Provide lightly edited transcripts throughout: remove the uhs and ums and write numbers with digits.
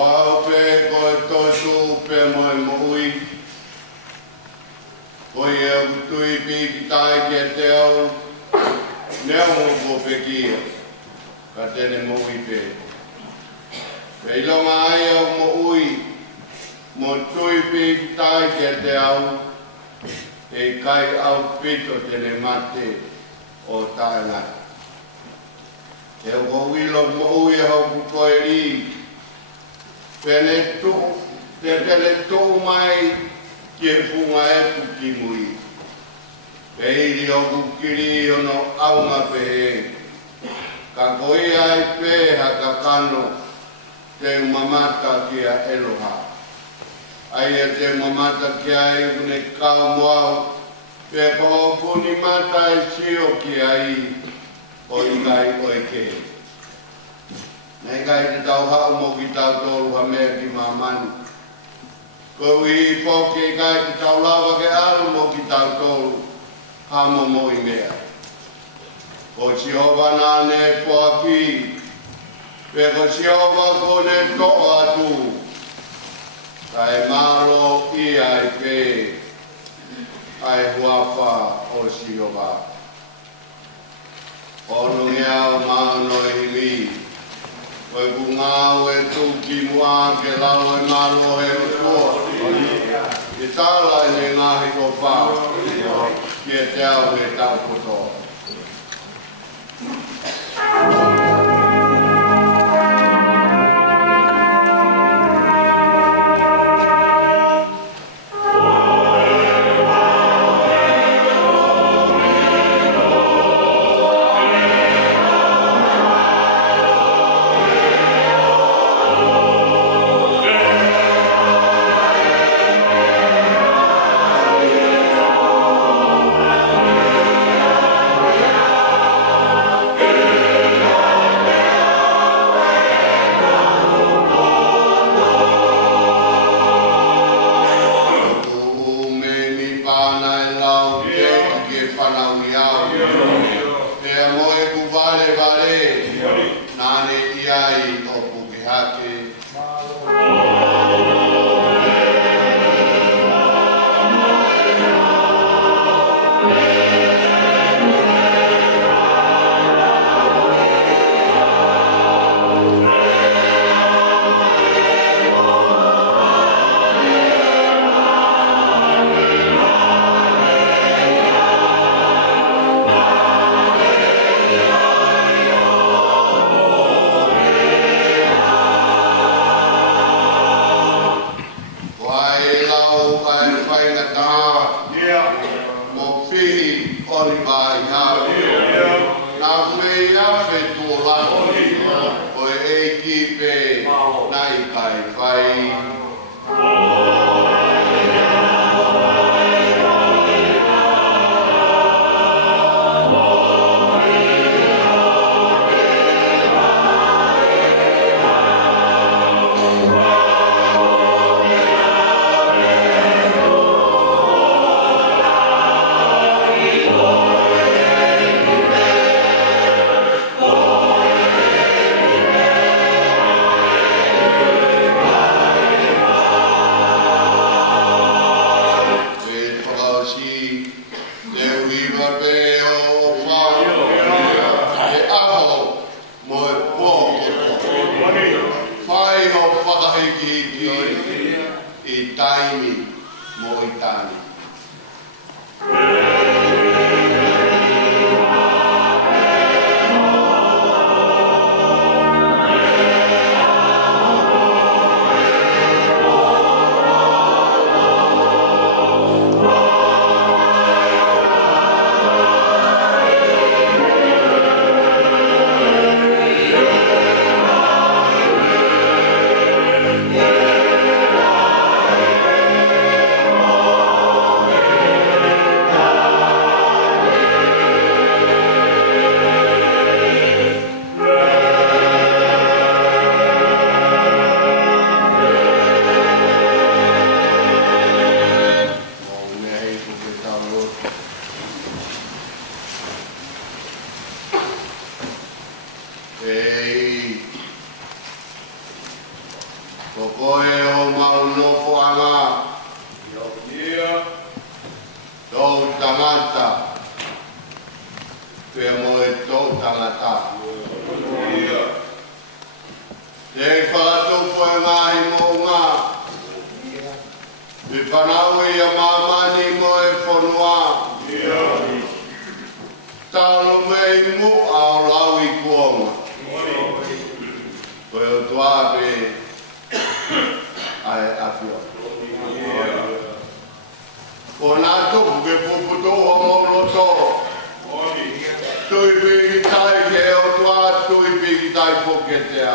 Wao pe ko to tu pe mo ui. Ko ye tui pi tai ke te au. Ne mo ko pe ki. Ka tene mo ui pe. Pe longa ai au mo ui. Mo tui pi tai ke te au. E kai au pito tene mate o taenga. E o wilo mo ui hau kukoe ri. Pene tu, te pele tu mai ki funga e ki mui. Peiri o kukiri o no aunga pehe. Ka koi ai peha ka kano te mamata ki a eloha. Ai e te mamata ki a une kau moau. Pe ko puni mata e sio ki ai o ingai o eke. Nei kai te tau hau mo ki tau tolu ha mea ki mamani. Ko i poke kai te tau lawa ke alu mo ki tau tolu ha mo mo i mea. Ko Jehova nane poa ki. Pe ko Jehova kone toa atu. Kai maro i ai pe. Ai huapa o Jehova. Ono ngeau mano e himi. Koe kungau e tuki mua ke lau e malo e o tua. I tala e le ngahi ko wha. Ki e te au e tau koto. Ko koe o maunofo anga. Tau tangata. Pea mo e tau tangata. Te whakatupu e ngahi mo ngā. Te whanaue ia mamani mo e whanua. Talo me i mu au lau i kuonga. Koe o tuape ai awhio. Ko nā tupu ke puputo o mauloto. Tui piki tai ke o tua, tui piki tai poketea.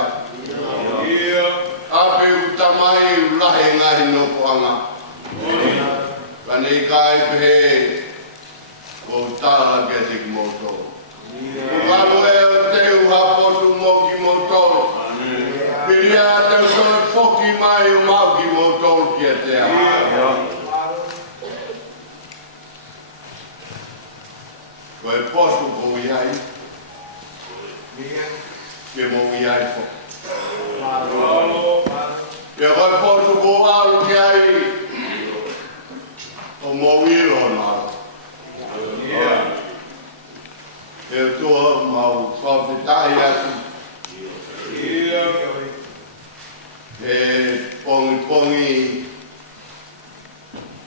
Ape utamai ulahe ngahi no poanga. Kani kai pehe o tala ke tiki moto. Ukalo e o te uha potu moki moto. Piria te usole foki mai o mauki moto ki tea. Koe posu ko iai. Ke mo iai fo. Ke koe posu ko alu ki ai. O mo ilo naro. E tua mau whawhetai atu. E pongi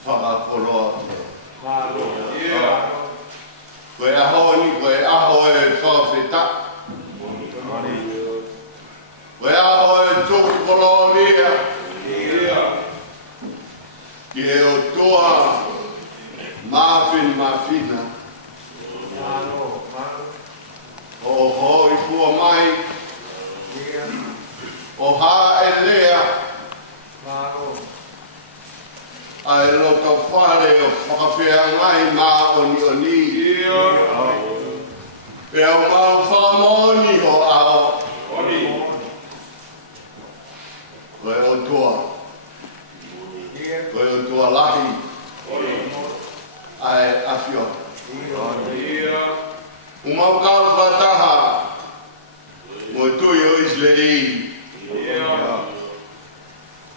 whakapoloa te. Koe aho e whawheta. Koe aho e tuku polonia. Ki e o tua mawhina. O hoi kua mai. O ha e lea. Ai loto whare o whakapea ngai mā oni. Pea o mau whakamoni ho ao. Koe o tua. Koe o tua lahi. Ai awhio. Umau kau whataha. Mo tui o Isleri.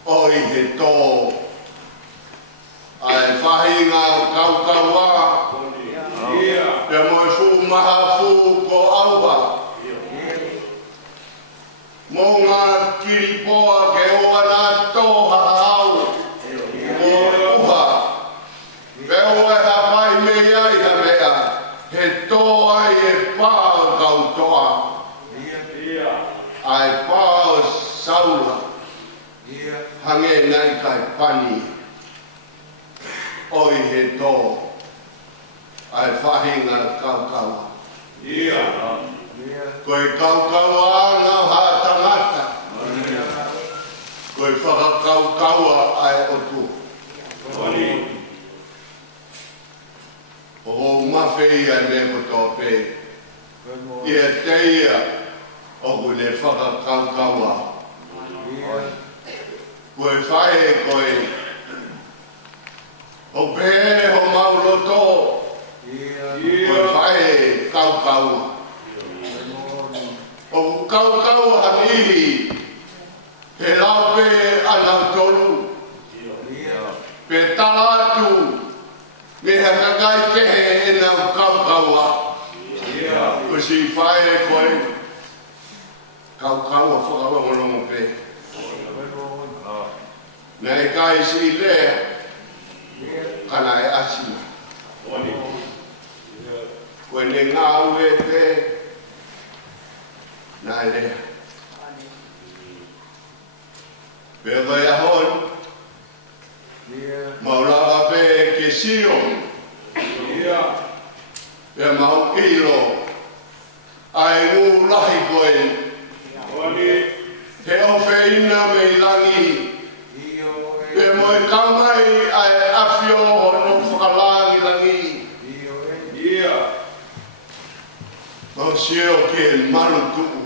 Oi he tō. Ai whahinga kau-kaua. Pea mo e fu maha fu ko auha. Mo ngā kiripoa ke oa nā tōha au. Mo uha. Pea oa e hapai me ai ha mea. He tō ai e pāo kautoa. Ai pāo saula. Hange nai kai pani. Oi he tō. Ai whahinga kau-kaua. Koe kau-kaua anga ha tangata. Koe whakakau-kaua ai o tu. O mawhei ai me koto pe. Ia teia o kune whakakau-kaua. Koe whae koe. O pehe ho mauloto. Koe whae kau-kaua. O kau-kaua hanihi. He laupe anau tolu. Pe talatu. Me hakakai kehe e nau kau-kaua. Ko si whae koe. Kau-kaua whakawangonongo pe. Nei kai si lea. Kana e asina. Koe ne ngā ue te. Nai lea. Pea koe ahon. Mauranga pe ke sio. Pea mau kiro. Ai ngu lahi koe. He ofeina me langi. Pea moe kamai ai awhio hono whakalangi langi. Mau sio ke manu tuku.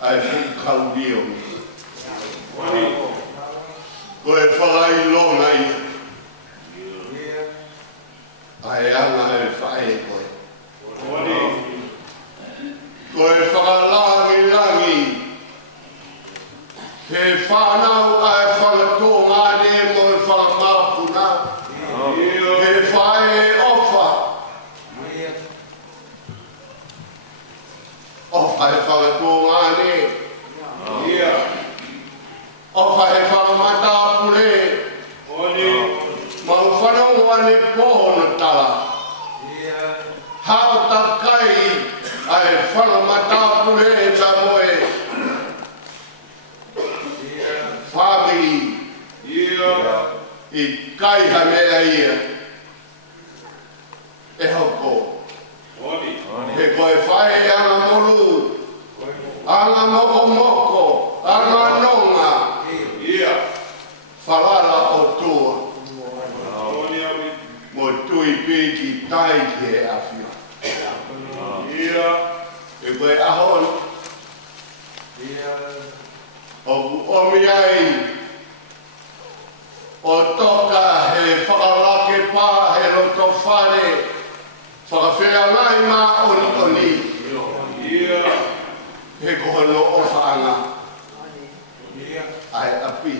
Ai whukau rio. Koe whakai lona i. Ai anga e whae koe. Koe whakalangi langi. He whanau a e whangatō ngāne mo e whangamāpuna. He whae ofa. Ofa he whangatō ngāne. Ofa he whangamatapure. Mau whanau ane pohono tala. Hao takai a e whangamatapure ta moe. Whamiri. I kai ha mea ia. E hoko. He koe whae anga moru. Anga moko moko. Anga nonga. Whalala o tua. Mo tui piki tai ki he awhia. E koe ahon. O omi ai. O toka he whakalake pā he roto whare. Whakawhea ngai mā oni oni. He kohono o whaanga. Ai api.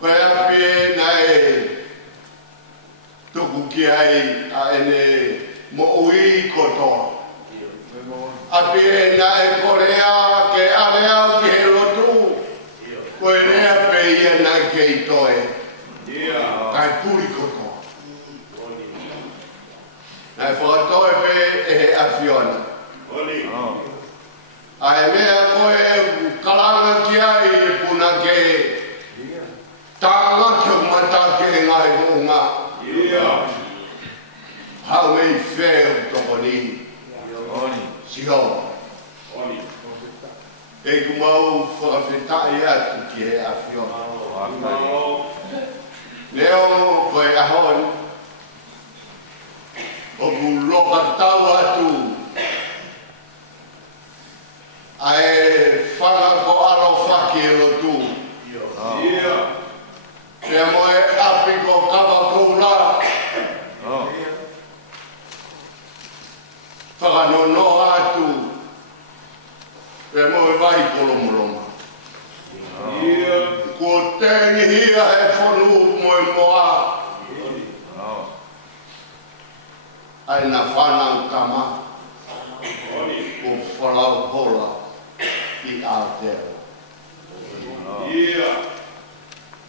Koe api e nai tuku ki ai a ene mo ui koto. Api e nai korea ke ave au ki he rotu. Koe rea pe ia nai ke i toe. Kai puri koto. Nai whakatoe pe e he awhiona. Ai mea koe kalanga ki ai e puna ke tānga ki o mata ke ngai mounga. Hau mei wheo toko ni. Siho. E kumau whakawhetai atu ki he awhiona. Leo koe ahon. O ku loka tau atu. Ai whanga ko aro whaki e lotu. Pea moe api ko kawa koula. Whakanono atu. Pea moe vai kolomolonga. Ko tengi hia he whanu moe moa. Ai na whanau kama. Ko whalau hola. I Aotearoa.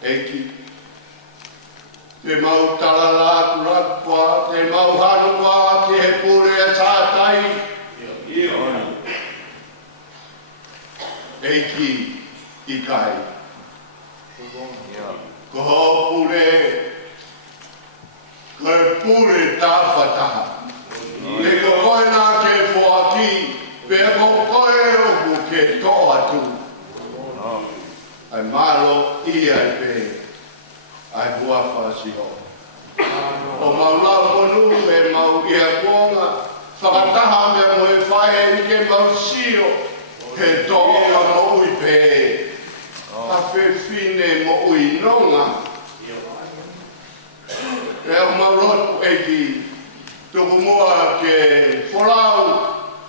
Eki. Te mau talala atu rakua, te mau hanua ki he pure e tātai. Eki i kai. Ko ho pure, koe pure tāwhataha. Le ko koe nā ke whoaki, pea ko koe oku ke tō atu. Ai malo ia e pe, ai hua whasiho. O mau lau monu e mau ia kuonga, whakataha mea mo e whae ni ke mau sio, he tōnga mo ui pe. A whine mo ui nonga. E au mau rotu e ki, tuku mua ke wholau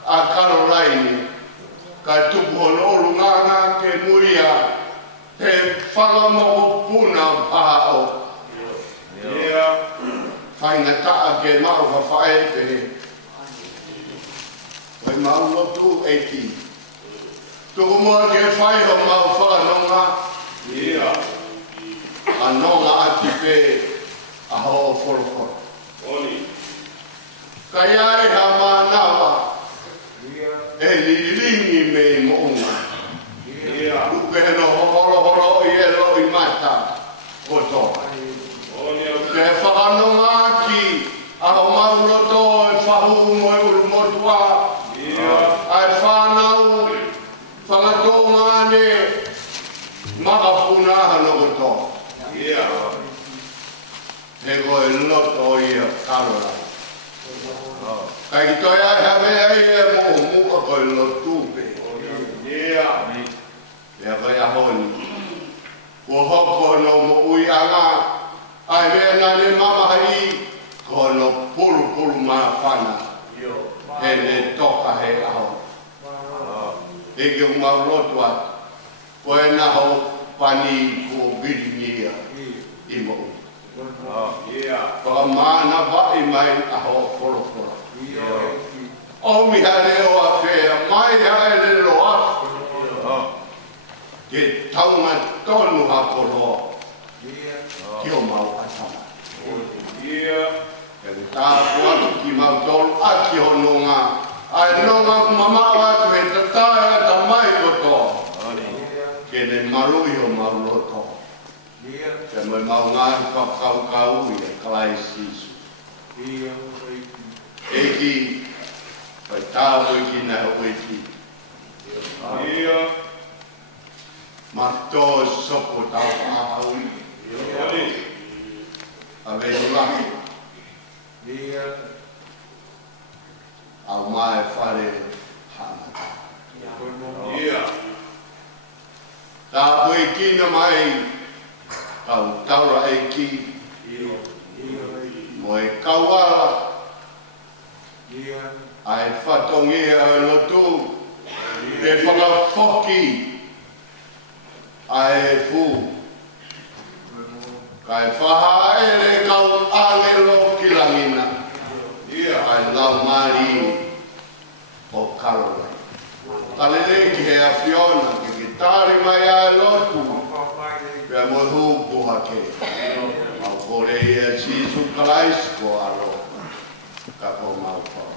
a Caroline, ka tuku hono orunganga ke muia, he whangamoko puna pāo. Whainga taa ke mau whawhae pehe. Wai mau lotu e ki. Tuku mua ke whaiho mau whakanonga. A nonga ati pe a ho wholoforo. Kai ai ha manawa. E lilingi me mounga. Uke no horo i elo i mata koto. Ke whakanonga ki a ho mauroto e whahu mo e urumotua. Ai whanau whangatō ngāne makapuna hano koto. He koe loto ia Caroline. Kai ki toi ai hawe ai e mo muka koe lotu pe. Pea koe ahoni. Ko hoko no mo ui anga. Ai mea nane mamahai. Ko no pulu maa whana. He ne toka he aho. Eke umau lotu atu. Koe na ho pani ko biringia I mo. Waka mana vai mai a ho foro. O mi hare o a whea, mai hare ro a. Ke taunga tonu ha koro. Ki o mau atama. Ke tā kuatu ki mau tolu a ki o nonga. Ai nonga mama watu he tatae ta mai koto. Ke ne marui o mau loto. Ke mai mau ngāi kau I e kalai sisu. Eki, pai tāu I ki nai o eki. Mato sopo tau au. Ave ulahi. Au mai whare hamata. Tā pui kina mai tau taura eki. Mo e kauala. Ai whatongia e lotu. Te whakafoki. Ai fu. Kai whaha e re kau angelo ki langina. Ai lau mari o Caroline. Talele ki he a Fiona ki ki tari mai a lotu. Pea mo hupu hake. Mau kore ia sisu kalaisko aro. Kako mau pao.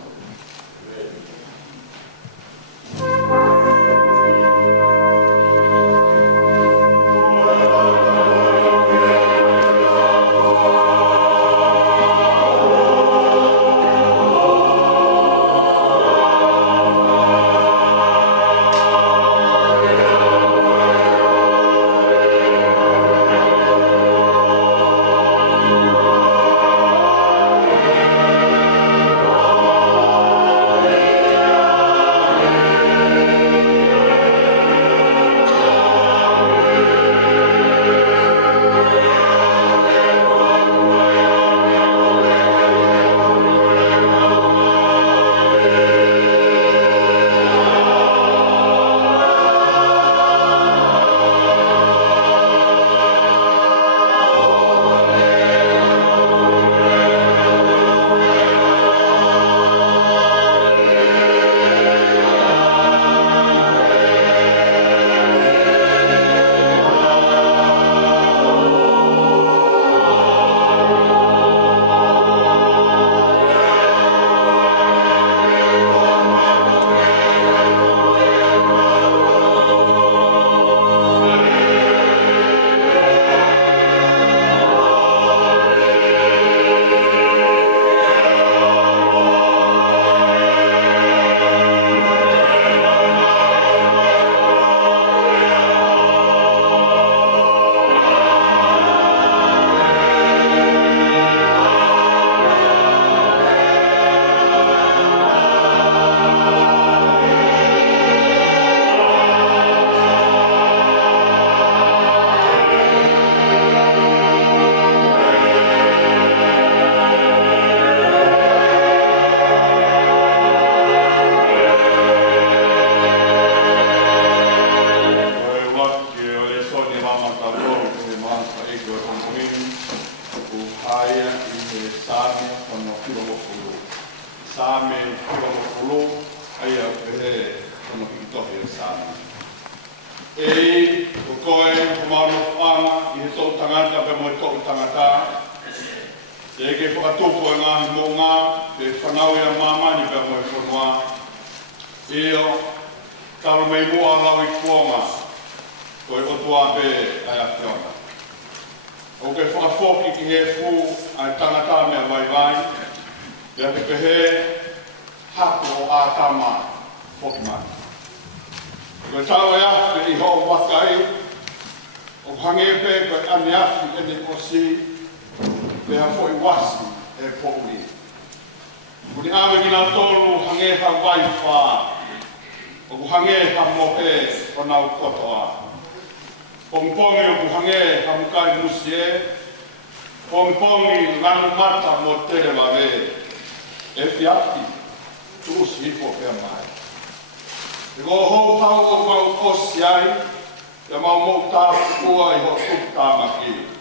Ya mau mo ta kua I ho tuka maki.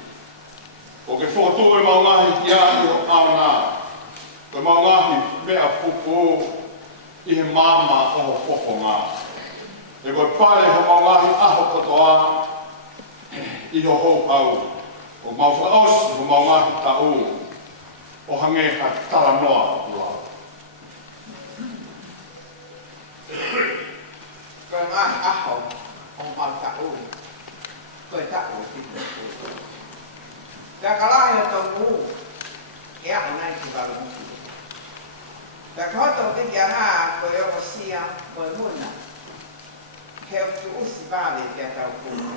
O ke foto e mau ngahi ki ahi o auna. Ko mau ngahi mea pupu I he mama o poko ngā. E koe pare ho mau ngahi aho kotoa I ho hou au. O mau whaos ho mau ngahi tau. O hange ka tara noa ua. Koe ngahi aho o mau tau. Koe tau o tiko. Ka kalahi o tau ngu. E a nai ki waru. Ka koto ki aha koe o sia koe muna. Heo tu usi vale ki a tau kūne.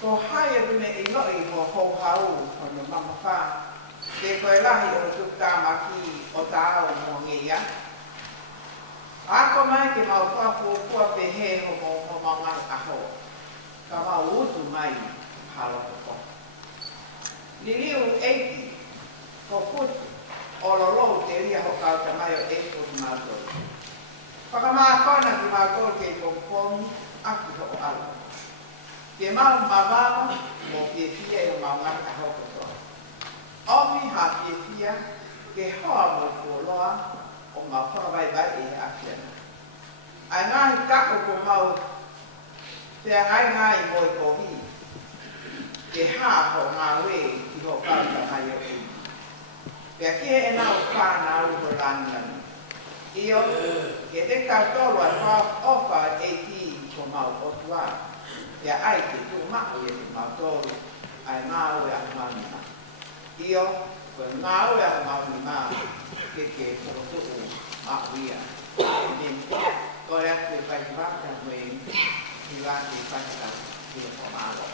Ko hae rune I loi mo hou hau o no mama wha. Ke koe lahi o tukta maki o tāo mo ngia. Ako mai ke mau kua pehe ho mau mai aho. Ka mau utu mai halo toko. Liliu eiti ko putu o lolo te ria ho kauta mai o eitu mātou. Whakamākona ki mātou ke kongkongi aki ho ala. Ke mau mawama mo ke fia I o mau ngai aho kotoa. Omi ha ke fia ke hoa mo koloa o mau whakawaiwai E akiana. Ai ngahi kako ko mau te ngai mo I kohi. Ke haa ho ngā we ki ho kauta mai o eitu. Pea kia e nau whānau ho lanilani. Io, ke te kautoro a whā ofa e ki ko mau otua. Pea ai te tu mahu e te mau toru, ai mau e a maunima. Io, koe mau e a maunima, ke korotu mahu ia. Nini, koe a te whaikiraka mui, ki wāki whaikiraka ki o whamaro.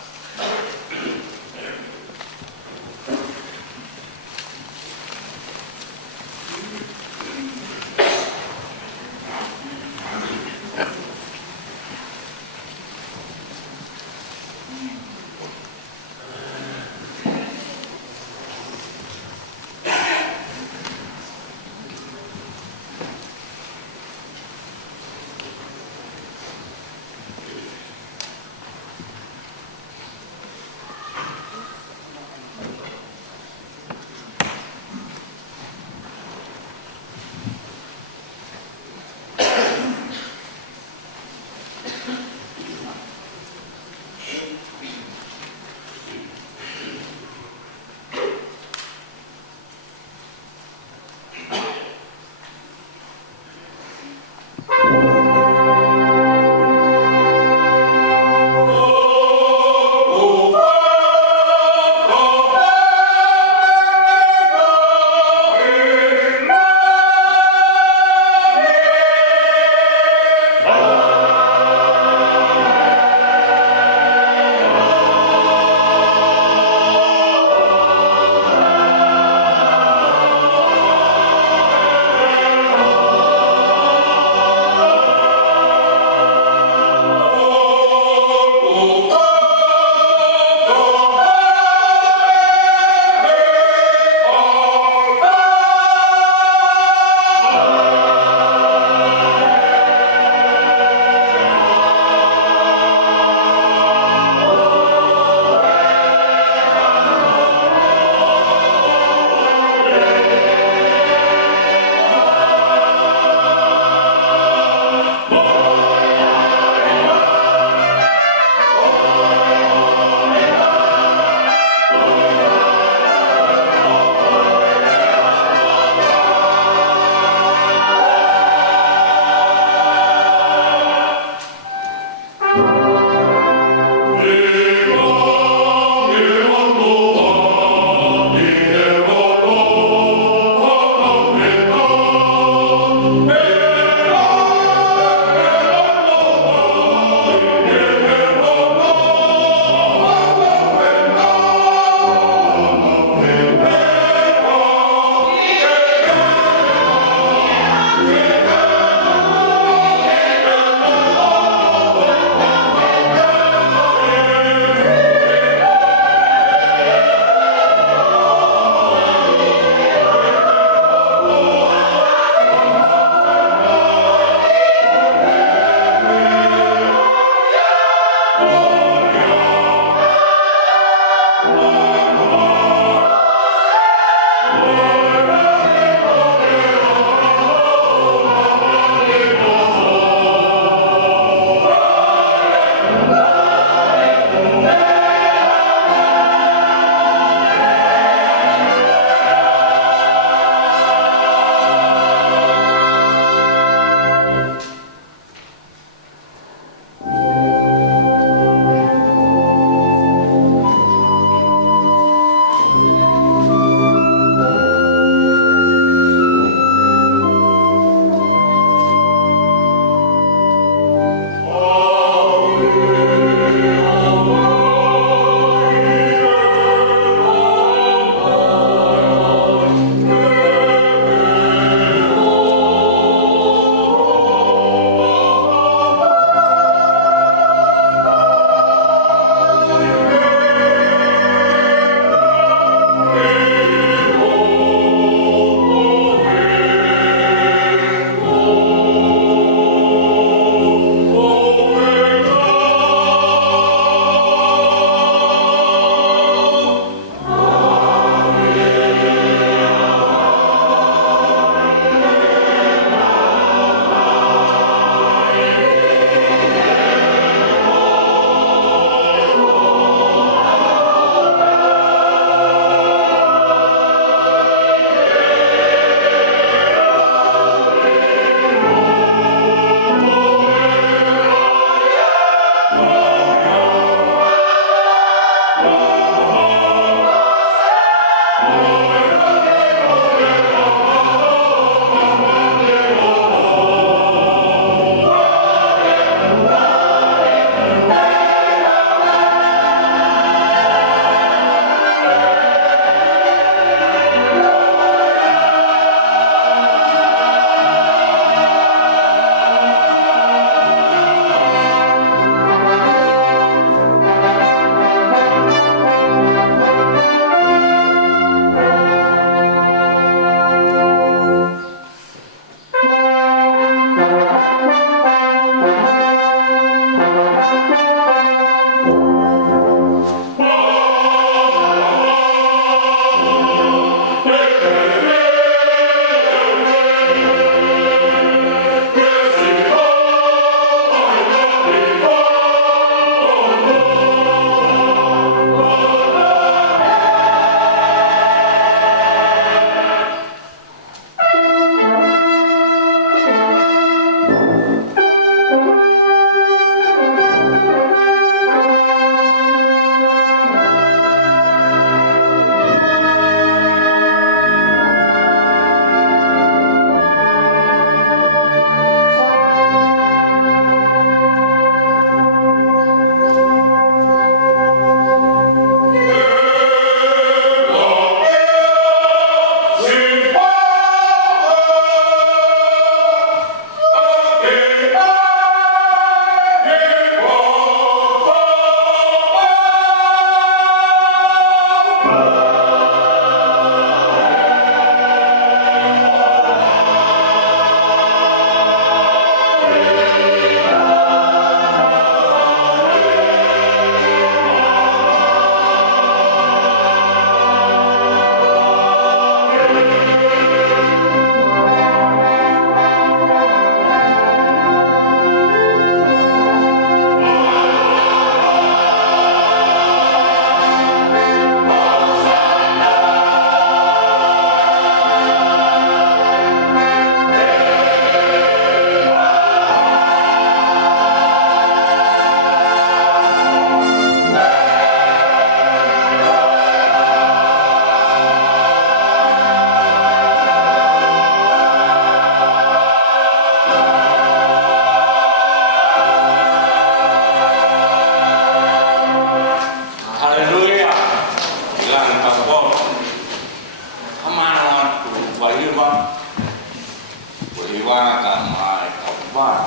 tangata mai kau ban.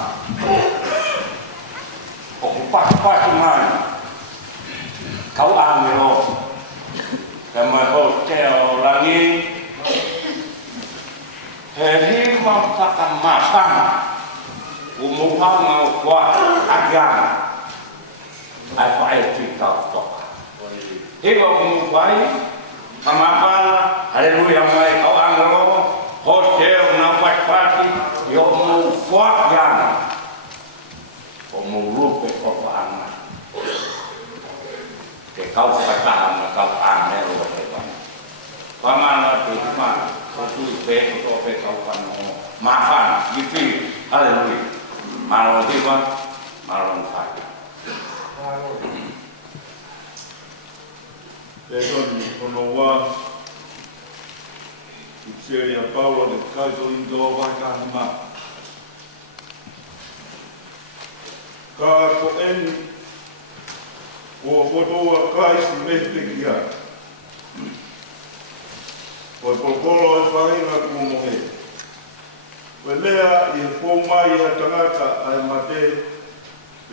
Ocupat mai. Kau amilo. Kama hotel lagi. Hei mau takkan makan. Umuhan mau kuat agam. Ai phải kita tok. Hei mau umuhan. Kamapan, haleluya mai kau anglo, hotel nampak pati, yo mau kuat gan, mau lupa kau anak, ke kau katakan kau aneh loh hebat, kamana tu mana, kau kau kan makan, gitu, haleluya, malam hebat, malam saja. Eton konoa Itseria Paula de Kaito Indo Wakahama Ka ko en o fotoa Christ mehpekia o popolo e whahinga kumohe Welea i fōmai i tangata ai mate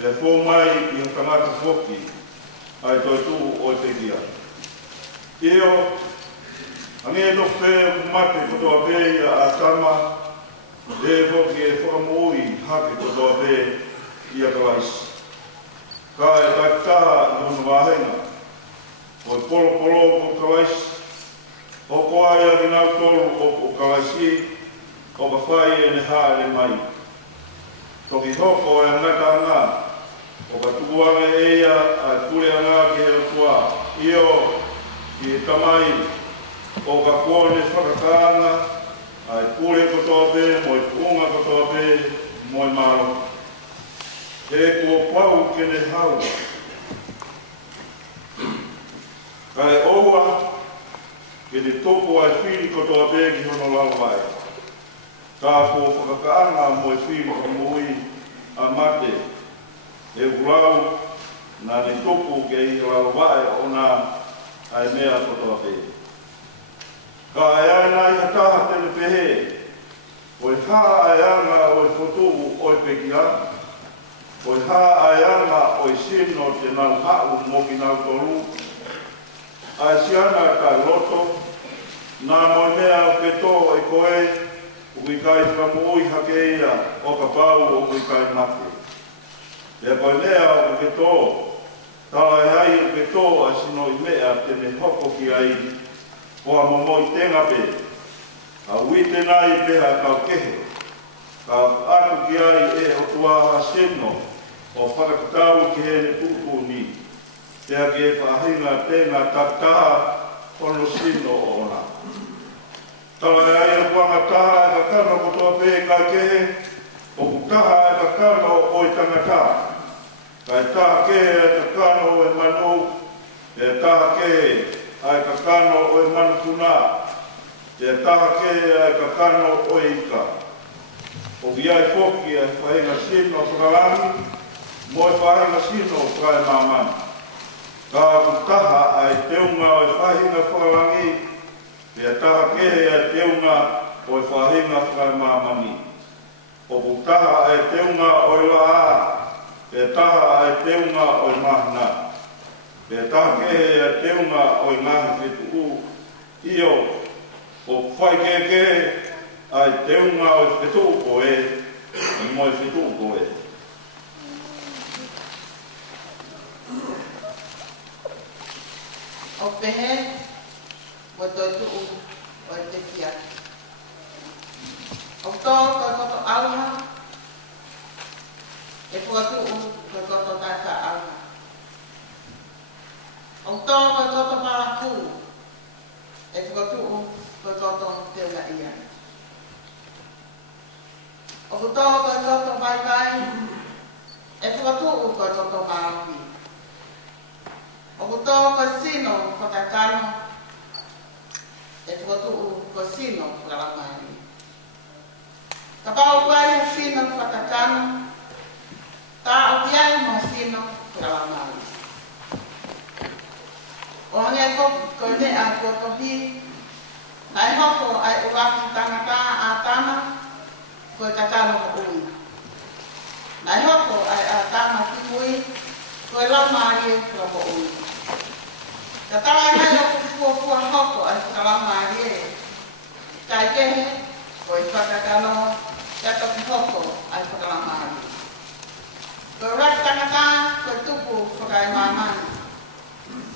Pea fōmai i tangata foki ai toitu o te kia Io, ange no fe mate kotoa pe ia atama, e hoki e whakamoi hake kotoa pe ia kawais. Ka e taitaha nunu wahenga, o polo ko kawais, o ko aia ginau tolu o ko kawaisi, o ka whai e ne haere mai. Toki hoko e ngata ngā, o ka tukuanga e ia a kure ngā ke o tua, io, I tamai o ka kone whakakanga ai kure kotoa pe, moi punga kotoa pe, moi maro. E kua pau kene hau. Kai oua ke te topo ai whiri kotoa pe ki hono lalwai. Ka kua whakakanga moi whiri ka mui a mate. E urau na ne topo ke i lalwai o nā ai mea kotoa pe. Ka ai ana i hataha tene pehe, oi haa ai anga oi fotuu oi pekia, oi haa ai anga oi sino te nau hau moki nau toru, ai siana ka loto, nā moi mea o peto e koe, ui kai whamui hake ia o ka pau o ui kai mate. Te koe mea o peto, Tala e ai o ke tō a sino I mea tene hoko ki ai o a momoi tenga pe. A ui tena I peha kau kehe. Ka aku ki ai e o tuaha seno o whakatau ki he ne puku ni. Tea ke e whahinga tenga tataha ono sino o ona. Tala e ai o kuanga taha e ka kano kotoa pe ka kehe o kutaha e ka kano o I tangata. Kai taha ke e ka kano e manu, e taha ke e ka kano o e manu tuna, e taha ke e ka kano o e ika. O viai foki e whahinga sino whakalami, mo e whahinga sino whae mamani. Ka kutaha ai teunga o e whahinga whakalangi, e taha ke e teunga o e whahinga whae mamani. O kutaha ai teunga o e laa, e taha ai teunga o I mahana. E taha ke e teunga o I ngahi whitu Io, o whai ke ai teunga o I whitu ko e, I moi whitu ko e. O pehe, o toitu o te kia. O tō koto auha, e puatu ko toto taka alma. O tō ko toto malaku, e puatu ko toto te ula ia. O tō ko toto vai, e puatu ko toto malaku. O tō ko sino ko takano, e puatu ko sino ko lamai. Ka pau kai sino ko takano, ta o piai mo sino kala mai. O hange ko ne a ko hi, nai hoko ai o waki tangata a tana, koe tatalo ko ui. Nai hoko ai a tama ki ui, koe lau maari e kua ko ui. Tatala nai hoko kua hoko ai kua maari e. Tai kehe, koe whakakano, tato ki hoko ai kua maari. Koe rak tangata, koe tupu whakai mamani.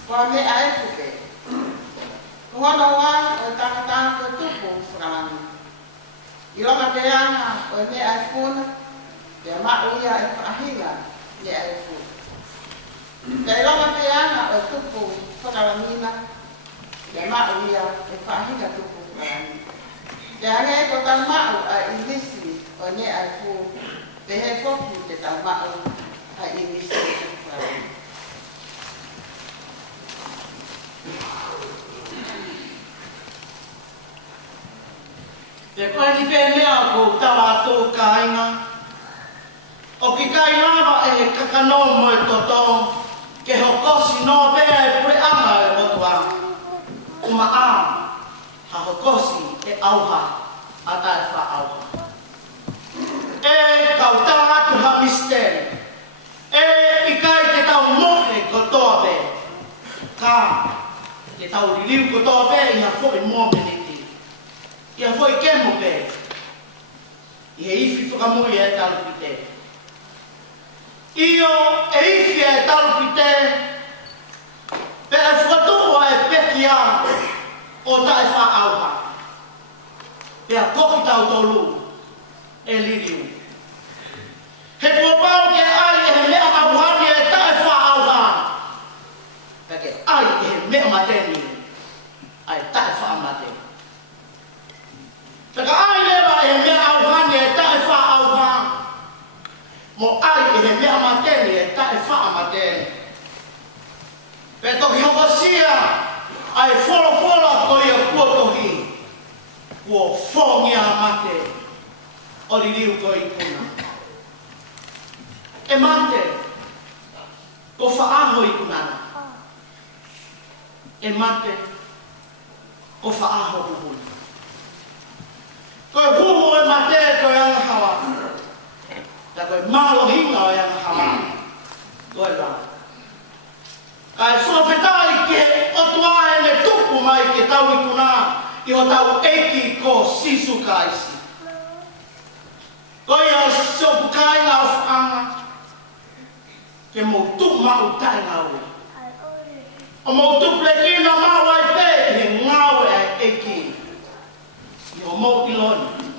Koe me ae fuke. Kohono wa o tangata koe tupu whakamani. I longa te anga o me ai funa, te mao ia e whaahinga me ai funa. Te longa te anga o tupu whakalamina, te mao ia e whaahinga tupu whakalamina. Te hange ko tau mao a inisi o me ai funa, te he foki te tau mao a inisi o tupu whakalamina. Te koe ni pēnea ko tawa tō kāinga. O ki kainava e he kakano mo e toto, ke hokosi no pēa e pure anga e motua. Uma a, ha hokosi e auha, a tae wha auha. E kau tā atu ha misteri. E i kai te tau mohe ko toa pē. Ka, te tau riliu ko toa pē i ha fo e mōmeni. Ia foi kemo pe. Ia ifi whakamui e talu pite. Io e ifi e talu pite. Pe e whakatoa e peki a o tae wha auha. Pe a koki tau tolu e liriu. He puapau ke ai e he mea auhani e tae wha auha. Peke ai e he mea mateni. Ai tae wha mateni. Peka ai lewa e he mea auhani e tae wha auha. Mo ai e he mea mateni e tae wha mateni. Pe toki hokosia ai wholo ko ia kua tohi. Kua whongia mate. O li riu ko i kuna. E mate. Ko whaaho i kunana. E mate. Ko whaaho uhuna. Koe huhu e mate koe anga hawa. Ta koe malo hinga o anga hawa. Koe la. Kai whakapetai ke otua e me tupu mai ke tau i kuna. I o tau eki ko sisu kaisi. Koe a sopu kai la o whaanga. Ke mou tupu mau tai ngawe. O mou tupu le kina mau ai pe he ngawe ai eki. I o mou iloni.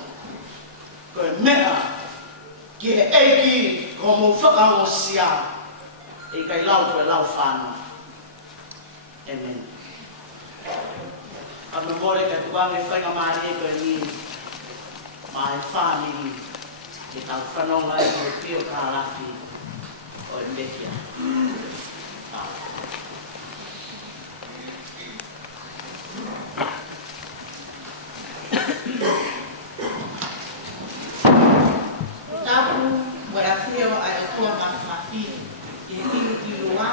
Koe mea ki he eki ko mou whakao sia. E kai lau koe lau whana. Amen. A me more ka tuange whainga maari e koe ni mai whani ki tau whanonga e koe pio ka rafi o e mekia. Tapu mo e awhio ai o kua mafi e hiru i roa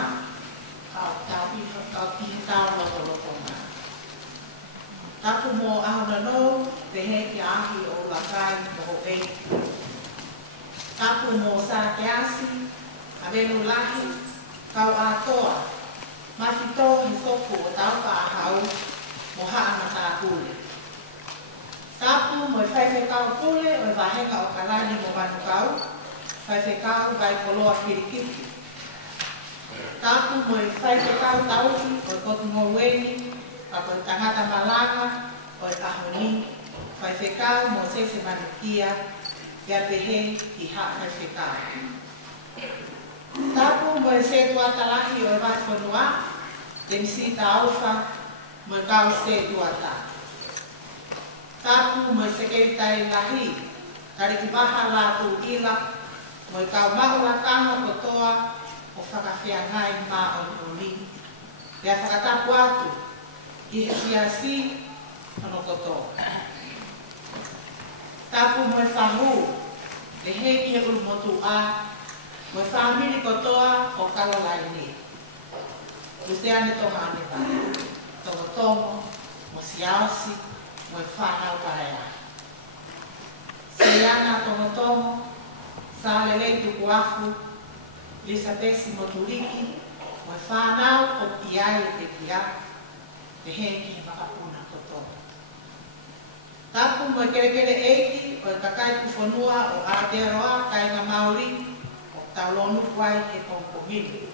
kau tapi kau tihi tau loko ngā. Tapu mo ahona no te he ki ahi o lakai mo e. Tapu mo sa ke asi a venu lahi kau atoa. Mafi tō hi soku o tau ka ahau mo haana tā kule. Tapu mo e whaiwhekau kule o e wahenga o kalani mo manukau. Whaiwhekau vai koloa kirikiki. Tapu mo e whaiwhekau tauki o e kotu mo weni. A koe tangata malanga o e ahoni. Whaiwhekau mo sese manukia. Ia pehe ki ha whaiwhekau. Tapu mo e se tuatalahi o e vai whanua. Te misita auwha mo e kau se tuata. Tapu mo e sekeitai lahi. Tariki maha la tu ila. Mo e kau mahula kanga kotoa o whakawhiangai mā o nuri. Ia whakatapu atu. I he siasi ano kotoa. Tapu mo e whahu. Le heki he uru motu a. Mo e whamiri kotoa o kalolaini. Luseane toha ane pare. Tongo tongo. Mo siausi. Mo e whanau parea. Se Iana Tomotomo, Sale Lei Tukuafu, Lisa Pesi Moturiki, Mo Whanau o Piai e Te Kia, Te Henki Makapuna Totomo. Tapu mo kere eiki o kakai kufonua o Aotearoa kai ngā Māori o taulonu kwai e Kongkomini.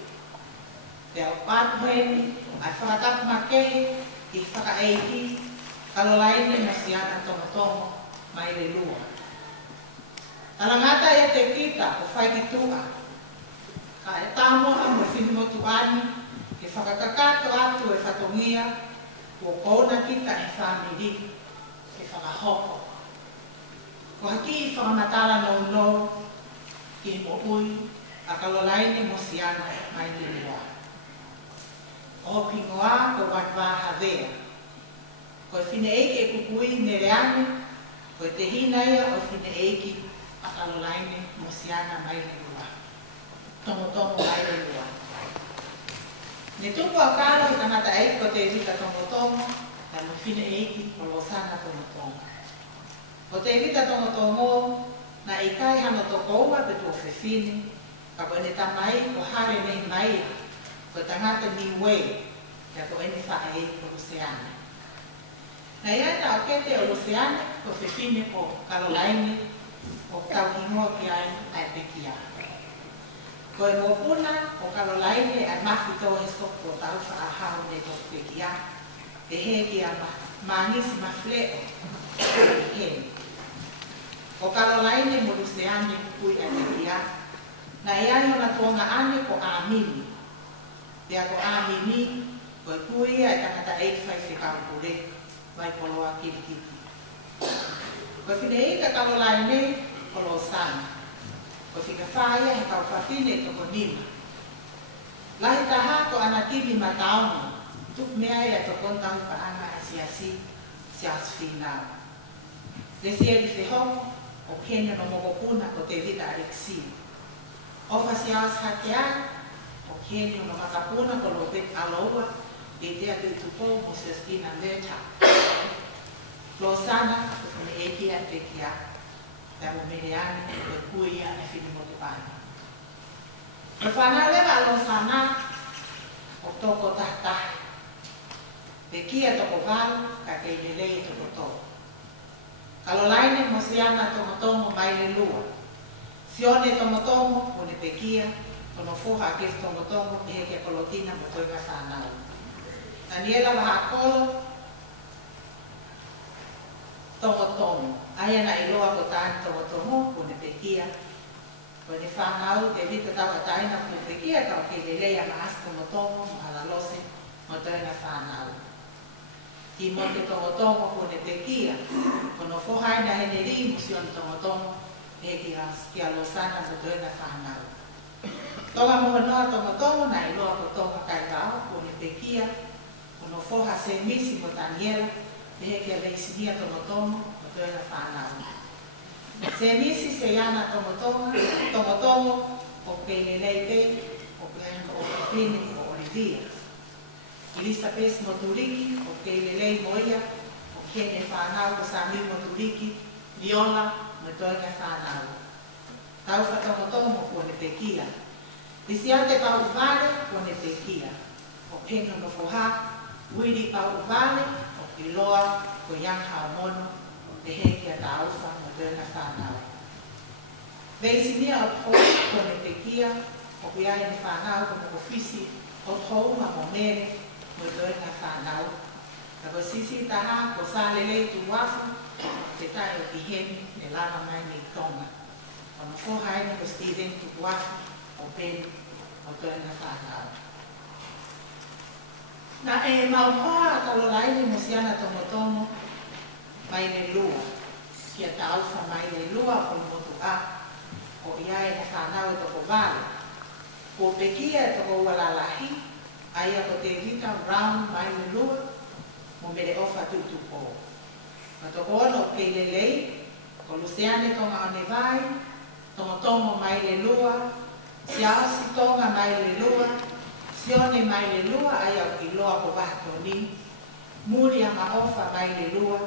Te au pātuheni ai whakatapu makehi i whakaeiki kalolaine na siana Tomotomo mai le lua. Talangata e te kita o whaikitua, ka e tāmoa mo whinumotu ani ke whakakakato atu e whatongia o kona kita e whamiri. Whakahoko. Ko haki I whakamatara no ki mo ui a kalolaine mo siana mai te lua. O pingoa ko watwaha vea. Ko whine eiki e kukui ne reane, ko te hinaia o whine eiki a kalolaine mo siana mai te lua. Tomotomo mai te lua. Ne tupu a karo I tangata eiki ko te rita tomotomo, na mo whine eiki o losana Tomotomo. O te rita Tomotomo, na I kai hana tokoua pe tō whiwhine, ka ko ene tamai o hare nei mai, ko tangata ni wei, ka ko ene whae o Luciane. Na ia ta o kete o Luciane, ko whiwhine ko kalolaine, o tau hingoa ki ai ai pekia. Ko e mōpuna o kalolaine ai mafi tō he soko o tau whaahau ne tō pekia, te he ki a maangisi mawhleo he. O kalolaine mo Luciane kui a te kia, na e ai ona tōnga ane ko Amini. Pea ko Amini, ko e kui a tangata eikwhai se kaupure, vai koloa kirikiti. Ko whine ika kalolaine ko Losana. Ko whika whaia he kauwhawhine toko nima. Lahi taha ko anakimi mataonga, tuk mea ia to kontau paanga asiasi sias finau. Le sieri whehongo o kene no mokopuna ko te vita Alexi. Ofa sias hakeai o kene no makapuna ko lo pet aloua e te atu tupo mo siaskina leta. Losana ko fune eki a te kia, te amo mereani ko e kuia e whini motupani. E whanau lewa Losana o toko tahtahi. Te kia toko waru, ka kei lelei toko toko. Kalolaine mo siana Tomotomo mai le lua. Sione Tomotomo o ne pekia, tono foha ke Tomotomo e heke kolotina mo toiga whanau. Daniela wahakolo, Tomotomo. Aia na iloa ko tāni Tomotomo o ne pekia. Ko ne whanau te vita tau ataina ko ne pekia, ka o kei lelei a maas Tomotomo mo halalose mo toiga whanau. Ki mo te Tomotomo ko ne pekia, kono fohai na heneri musion Tomotomo e ki a Losana mo toena whanau. Tonga mo noa Tomotomo na iloa ko tonga kai rao ko ne pekia, kono foha se misi mo Daniela e ki a leisinia Tomotomo mo toena whanau. Se misi se yana Tomotomo o Peinelei Pe, o Pine o Olivia. Ilisa Pes Moturiki, o Keilelei Moia, o Kene Whanau, o Sami Moturiki, Viola, Matoina Whanau. Tau Whatomotomo ko ne pekia. Lisiate Pau Vale ko ne pekia. O Peno no Foha, Wiri Pau Vale, o Kiloa, ko Yang Haumono, te Hekia Taufa, Matoina Whanau. Veisinia o Poi ko ne pekia, o Piae ne Whanau, ko Mokofisi, o Touma o Mere, mo toina whanau. Ka ko sisi taha ko salelei tu wafu, te tai o kihemi ne lana mai ni tonga. Kono fohaina ko Steven tu wafu o pen o toina whanau. Na e mauhoa a kalolaine mo siana Tomotomo mai ne lua. Kia taufa mai ne lua o motu a o iae na whanau e toko vale. Ko pekia e toko walalahi, aia ko te Rita Brown mai le lua, mo mere ofa tutupo. Ma toko ono kei lelei, ko Luciane tonga o nevai, Tomotomo mai le lua, siasi tonga mai le lua, sione mai le lua, aia o ki loa ko wahatoni, muri ama ofa mai le lua,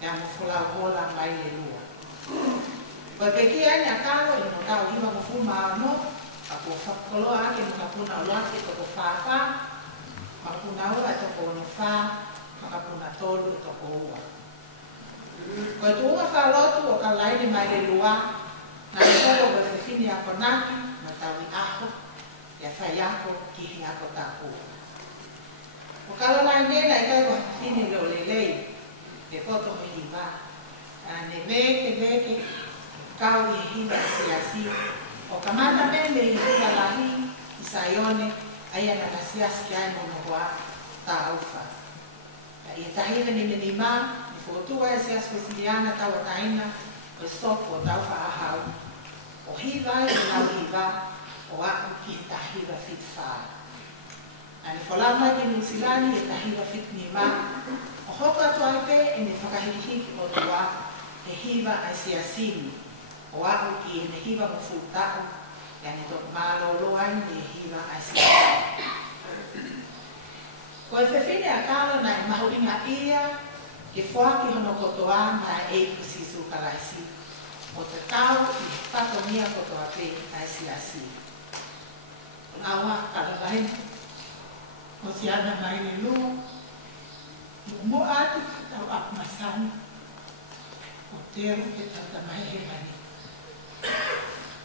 e amo whulauhola mai le lua. Koe peki ai ni akalo i no tau hiwa mo fu maano, a ko whakolo ake mo kapuna o loa te toko whawha, makapuna ua e toko ono wha, makapuna tolu e toko ua. Koe tuunga whalotu o ka laini mai le lua, na le toko koe whiwhini ako naki, na tau i aho, ia whai ako ki hi ako tāko. O kala nai mena i kai koe whiwhini leo lelei, e poto me hiwa. Ne veke, kau i hina siasi, o kamata mele i hina lahi, i saione, aia na kasiasi ki ai mono hoa, tā auwha. I tahina ni menima, i whotua e siasi ko siliana tau o taina, o sopo o tau wha ahau. O hiva i nau hiva, o aku ki tahiva fit whaa. Ani whalama ki nusilani e tahiva fit nima, o hoko atu aipe e me whakahirihiki o tua, e hiva ai siasini, o aku ki e ne hiva mo futau, e ne tok maro loai ni e hiva ai siasini. Ko e whiwhine a kālo na e mahuringa ia, ke whaki hono kotoa na e kusisu kalaisi, o te tau i whatomia kotoa pe ai siasi. Awa kalalai, o si ana mai ni luo, mo atu tau ap masani, o tero ke tau tamai he mani.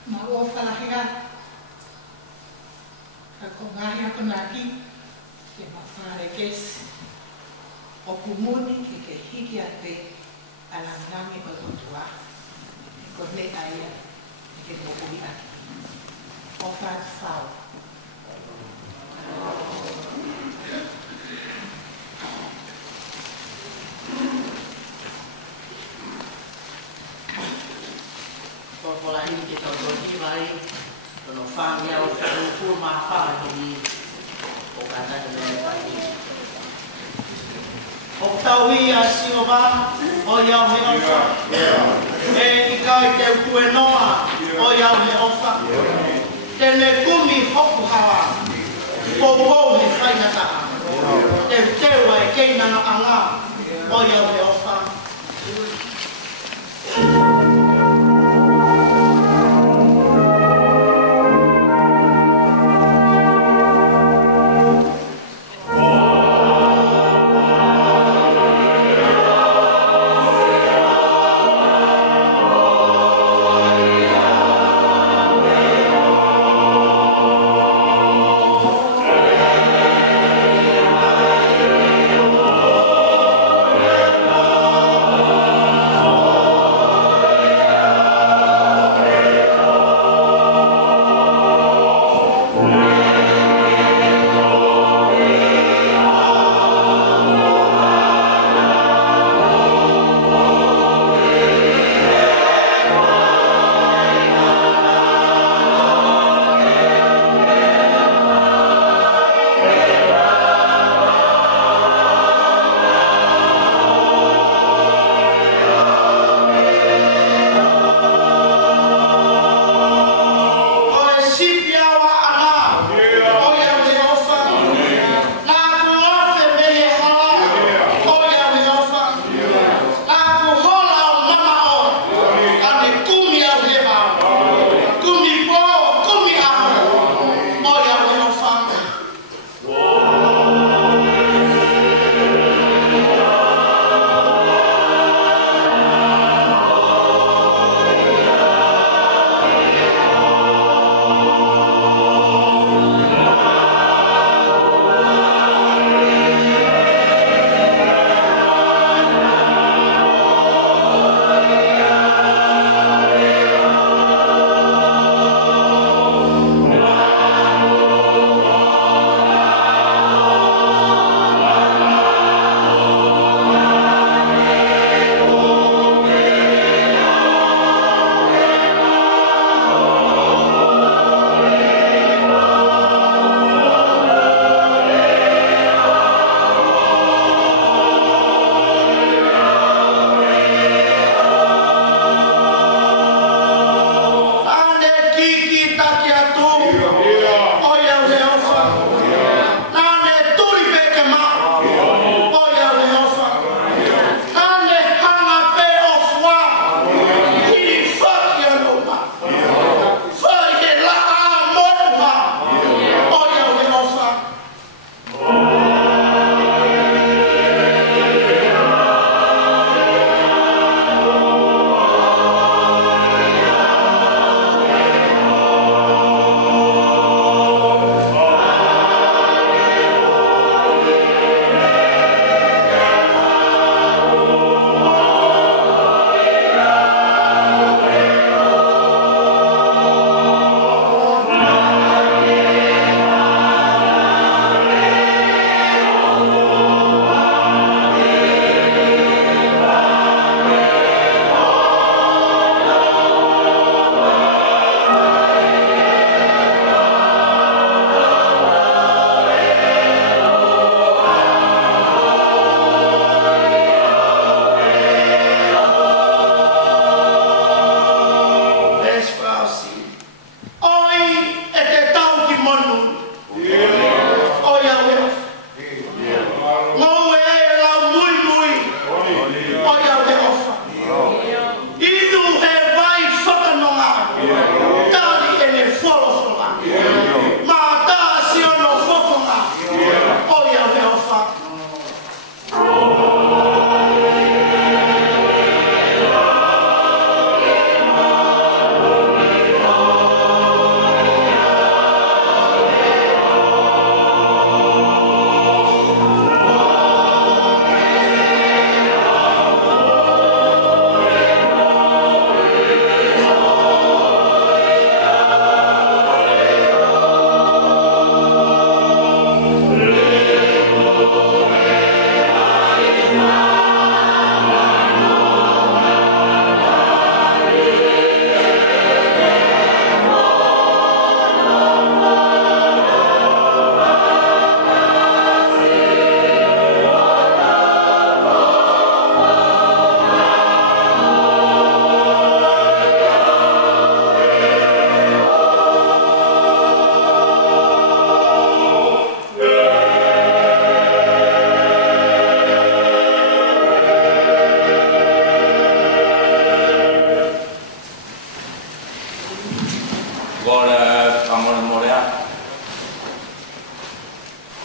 Ma o whalahea, ka ko ngahi ako naki, ke mawhare kesi, o kumuni ke hiki ate alangangi o totua, ko ne aia, ke mokui aki. O whaat whao. Ko la hini ke tau tōti mai, kono whāngia o wharupu mā whāhini o kātaka mene whahi. O tau hi a siova o iau me ofa. E i kai te ukue noa o iau me ofa. Tene kumi hoku hawa, pou he whainata. Te teua e keinanga anga o iau me ofa. Oh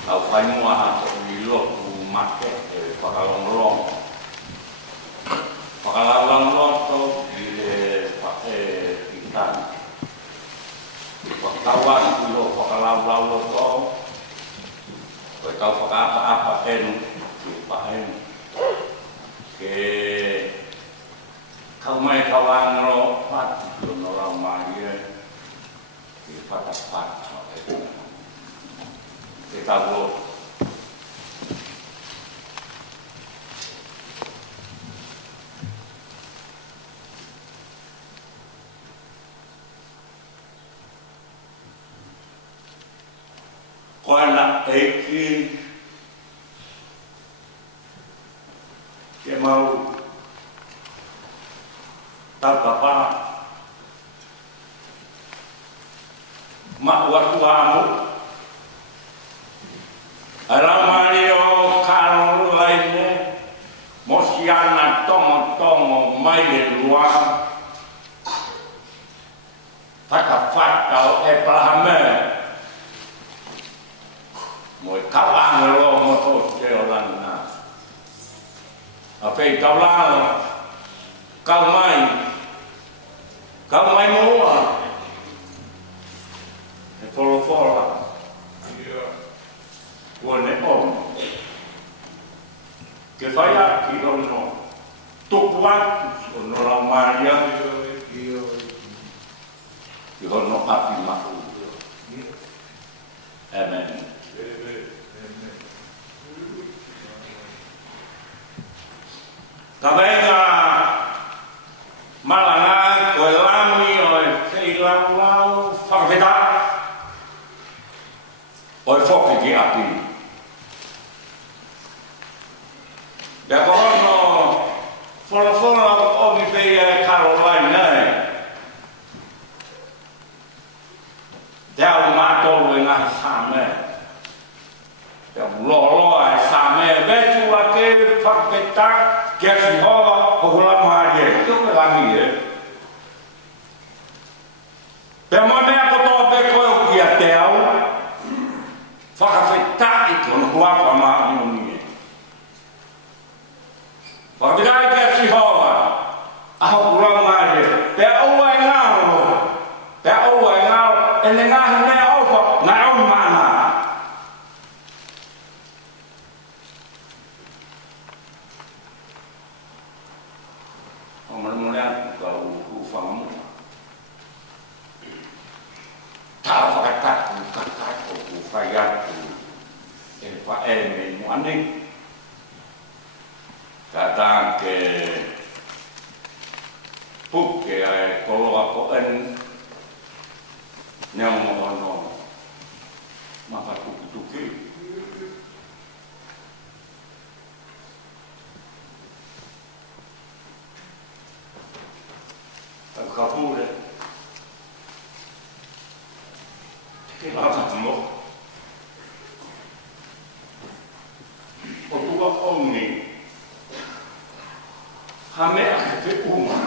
au whainua ha ko i lotu make e whakalonglong. Whakalonglong i i tani. Whakatawan i lo whakalaulau koe kau whakaapa enu ki paenu. Ke kau mai kawangro pat no rau mai ki whatapat ke tau koe na eiki ke mau tau papa ma watu amu aramari o karo laine mosiana tomo mai le lua whakawhaka o e plahame mo e kawangero mo to te o lana a fei kaulano kau mai moa e fora kuone on ke whaia ki ono tuku atu ono la maria ki ono api mahu. Amen. Ka venga malanga koe lami o e wheilau whakawheta o e whoki ki api. Pea kohono wholawhola o mi pei e Carolina e. Te au mātou e ngahi sāme. Te au loloa e sāme e vetu a ke whakawheta kia si hoa o hula maari e. Tio ke rangi e. Pea mo mea kotoa pe koe o kia te au. Whakawheta i kono huapa maari o ni e. Whakawheta i kia si hoa a hula maari e. Pea oua e ngaro. Pea oua e ngaro. E ne ngahi mea ofa na au maana. Mone kau ufangamu. Tau whakatatu kakako ufaiatu e whaeme muane. Kata ke puke ai koloa ko en Nyam ono maka tuki tak kapure ke lata mo o tua omni hame ake uma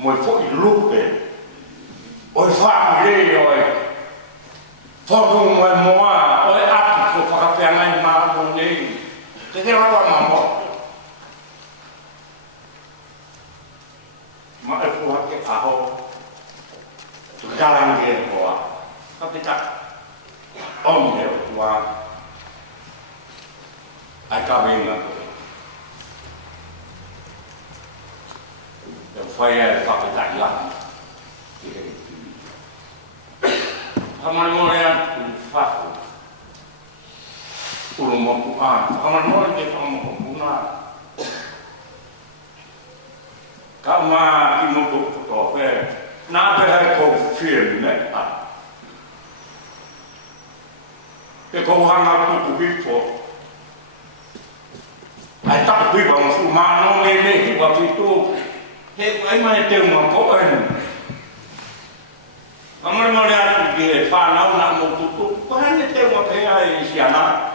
mo fo i lupe oi whaamire oi whakung e moa oi atu ko whakapeanga i māmo nei te te rawa mamo ma e fuha ke aho tu karangi e koa ka pita omne o tua ai ka venga e whaia e whakita i laki Hamalmore atu whaku. Uru moku a. Hamalmore te whamoku puna. Ka mā ki moku kutope. Nā te hei kou whiri me a. Te kou hanga tuku hifo. Ai taku hiwa masu māno me me hiwa whitu. He mai te unga ko enu. Amor atu ki e whanau na mo tutu, ko hane te ua pēa e siana.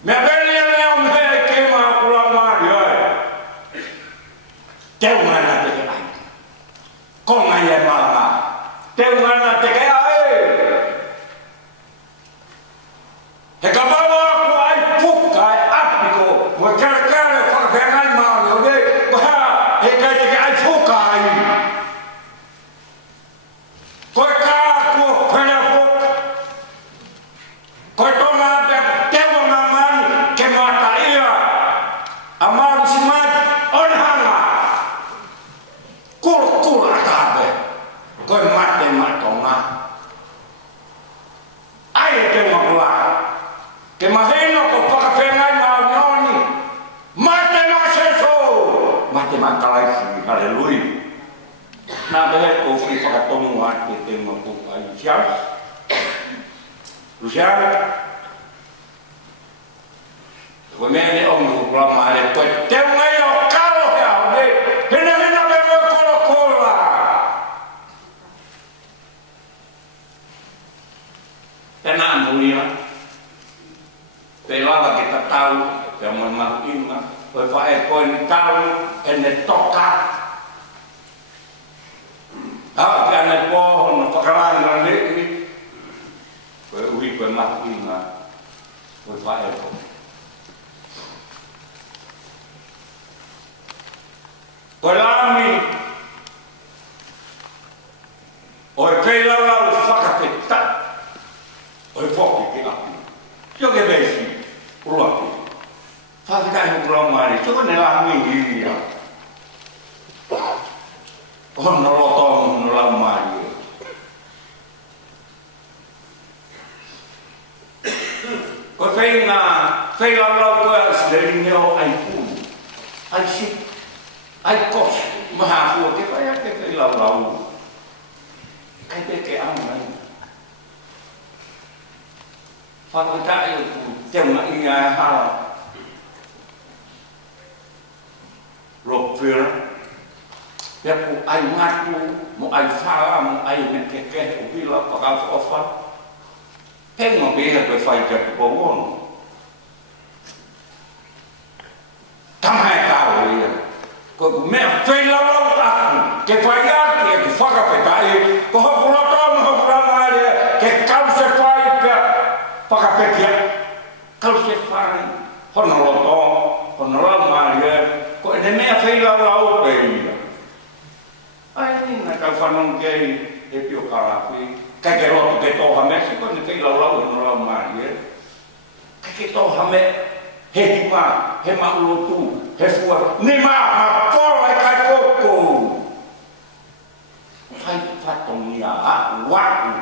Mea pēle leo mea ke maa kura maari oi. Te unga na te ke ai. Ko ngai e maa. Te unga na te ke ai. na behe o fi whakatonu a te mapu ai Luciano. Luciano. Koe mea ne ongu kula maare koe te ngai o karo hea o ne hina me mo kolo kola. Tena amulia. Pe lava ke tatau, pe mo mahu ima, koe whae koe ni tau e ne toka. Ah, ke ane poho no whakaranga neki. Koe ui koe mahu ima, koe whae koe. Koe lami, oi keilalau whakapeta, oi whoki ki api. Tio ke beisi, uruaki. Whakakai hukura maari, tio ne lami hiria. Hono rotongu no lau maari. Koe whei lau koe asderi neo ai pū, ai siku. Ai kos, maha fua ke whai ake whai lau. Kai peke amai. Whakatai o ku teunga inga e hala. Rockville. Pea ku ai ngatu, mo ai whala, mo ai me keke o bila whakau whaofa. Pengo beha koe whai te kupawono. Tamai tau ia. Ko mea whailalau aku, ke whai ake e ku whakawhetai, ko hoku rotomu hoku ramaare, ke kause whai pia whakapekia. Kause whai, hono roto, hono ramaare, ko ene mea whailalau pe ia. Ai nina kau whanong kei e pio karapi, kai ke roto ke toha mesi, ko ene whailalau hono ramaare. Kai ke toha me, he hima, he maulotu, he fua, ni ma pola e kai koko. Whai whatong ia a waku.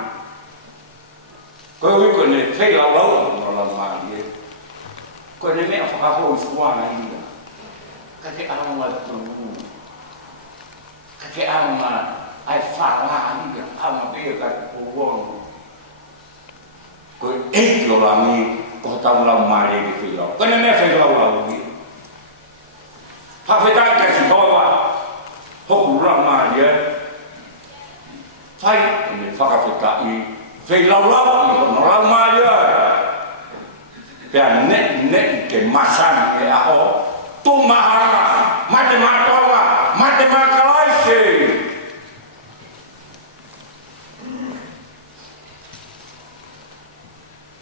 Koe wiko ne whailalau no la maari e. Koe ne mea whakahoi fuana ia. Ka ke aonga tunu. Ka ke aonga ai whala ia, aonga bea kai koko. Koe eiki o la mi, ko tau lau maari e ki whailau. Koe ne mea whailau ia. Hawhetai kai si hoa, hoku ramaari e. Whai, ene whakawhetai, whailau i hono ramaari e. Pea ne ke masani e aho, tu mahara, mate matoa, mate makalaise.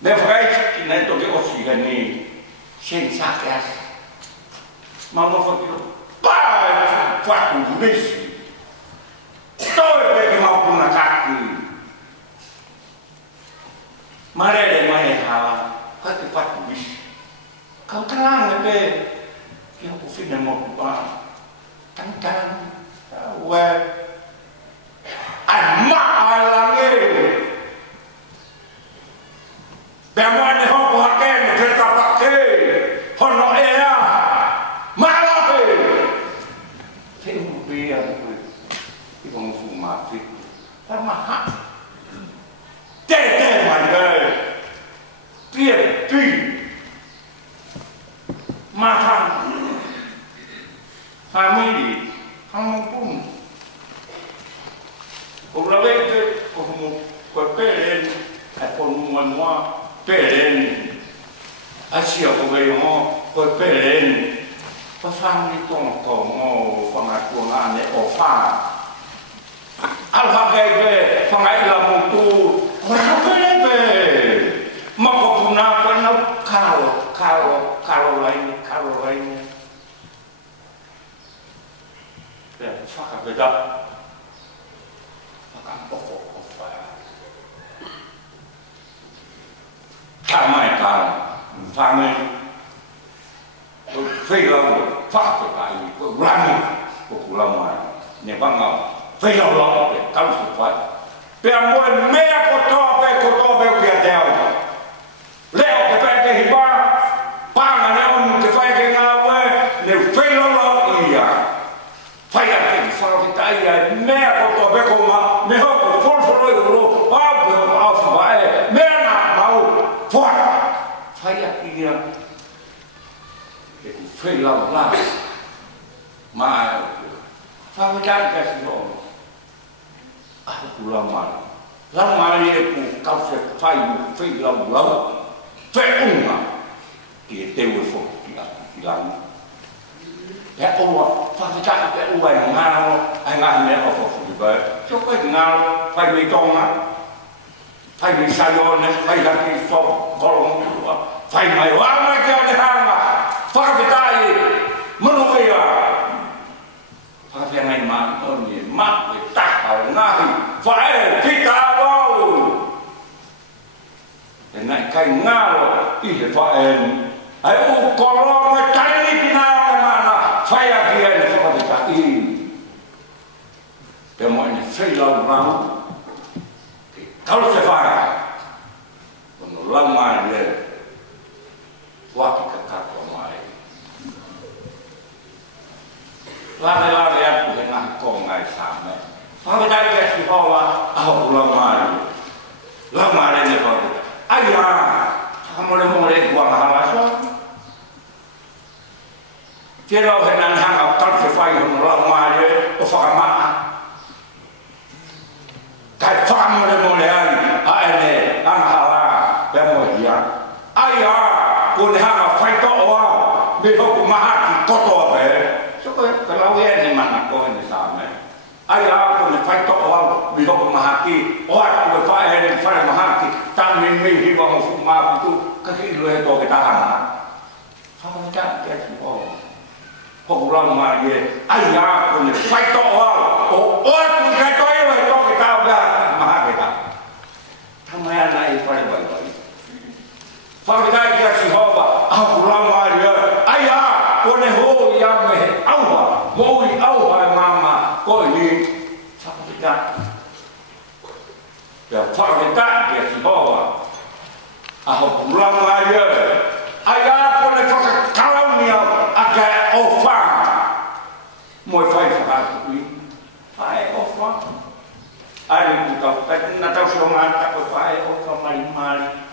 Ne whai, ne toke osi gani, sen sakeas. Mama fakiro, pai, faku mesi. Toi peke mau puna kaki. Marere mai hala, kaki faku mesi. Kau tenang pe, kau kufina mau pupa. Tang, we. Amma alange. Bemane hopo haken, kereta pakai, hono ea. Không phụ mà thì ta mà hát tê mà đời tiệt tùy mà thằng family không cũng cũng là cái cũng một cái lên hay còn muốn mua cái lên à chiều của người họ cái lên có sang đi con ngô phòng ngài cuồng an để ở pha alhamdulillah fangai la mutu orang bebe maka guna kana kalau lain ya fakar beda fakar pokok kamai kan family phi lâu phát được cái răng của lama này băng ngọc phi lâu lắm để cao sự phát bây môi mẹ của to kia đeo leo cái phải cái hiba ba ngày nào cái phải cái ngao ấy nếu phi lâu lắm ý à phải là cái sao cái tay mẹ của to fei lau la ma fa me ka si no a ku la ma ni ku ka se fai fei lau fei una ki te wo fo ki la ya o fa me ka ke o ai nga me o fo ki ba cho ko nga fai me tong na fai me sa yo ne fai la ki so ko fai mai wa ma ke ne ha ma fa ke tai mano ke ya fa ke ngai ma on ni ma ke ta ka nga fa e ki ta wo e nai kai nga lo i le fa e ai o ko lo ma tai ni na ma na fa ya ki e fa ke ta i pe mo ni fai la ma kalau se fa no la ma le waki kakako mai. Lade aku dengan kau ngai sama. Apa dah kita si bawa aku lamari. Lamari ni kau. Ayah, kamu boleh buang halasan. Kira hendak hang tak sesuai dengan lamari, ofak mak. Kai faham boleh ayah, ang halah, bermulia. Ayah. Kun ha fai to wa me ho ma ha ki to to be so ko kalau ya ni mana ko ni sa me ai a kun fai to wa me ho ma ha ki o a ko fa e ni fa ma ha ki ta me me hi wa mo fu ma tu ka ki lo to ke ta ha na fa ma ka ke si o ho ra ma ye ai a kun fai to wa o tu ka to ye to ke ta ga ma ha ke ta tama ya nai fa wa Fakta kita si hawa, aku lama dia. Ayah, kau ni ho yang me, awak, mau awak mama, kau ni fakta. Ya fakta dia si hawa, aku lama dia. Ayah, kau ni fakta kalau ni agak ofa, mau fai fakta ni, fai ofa. Ada kita, nak tahu semangat tak fai ofa mari.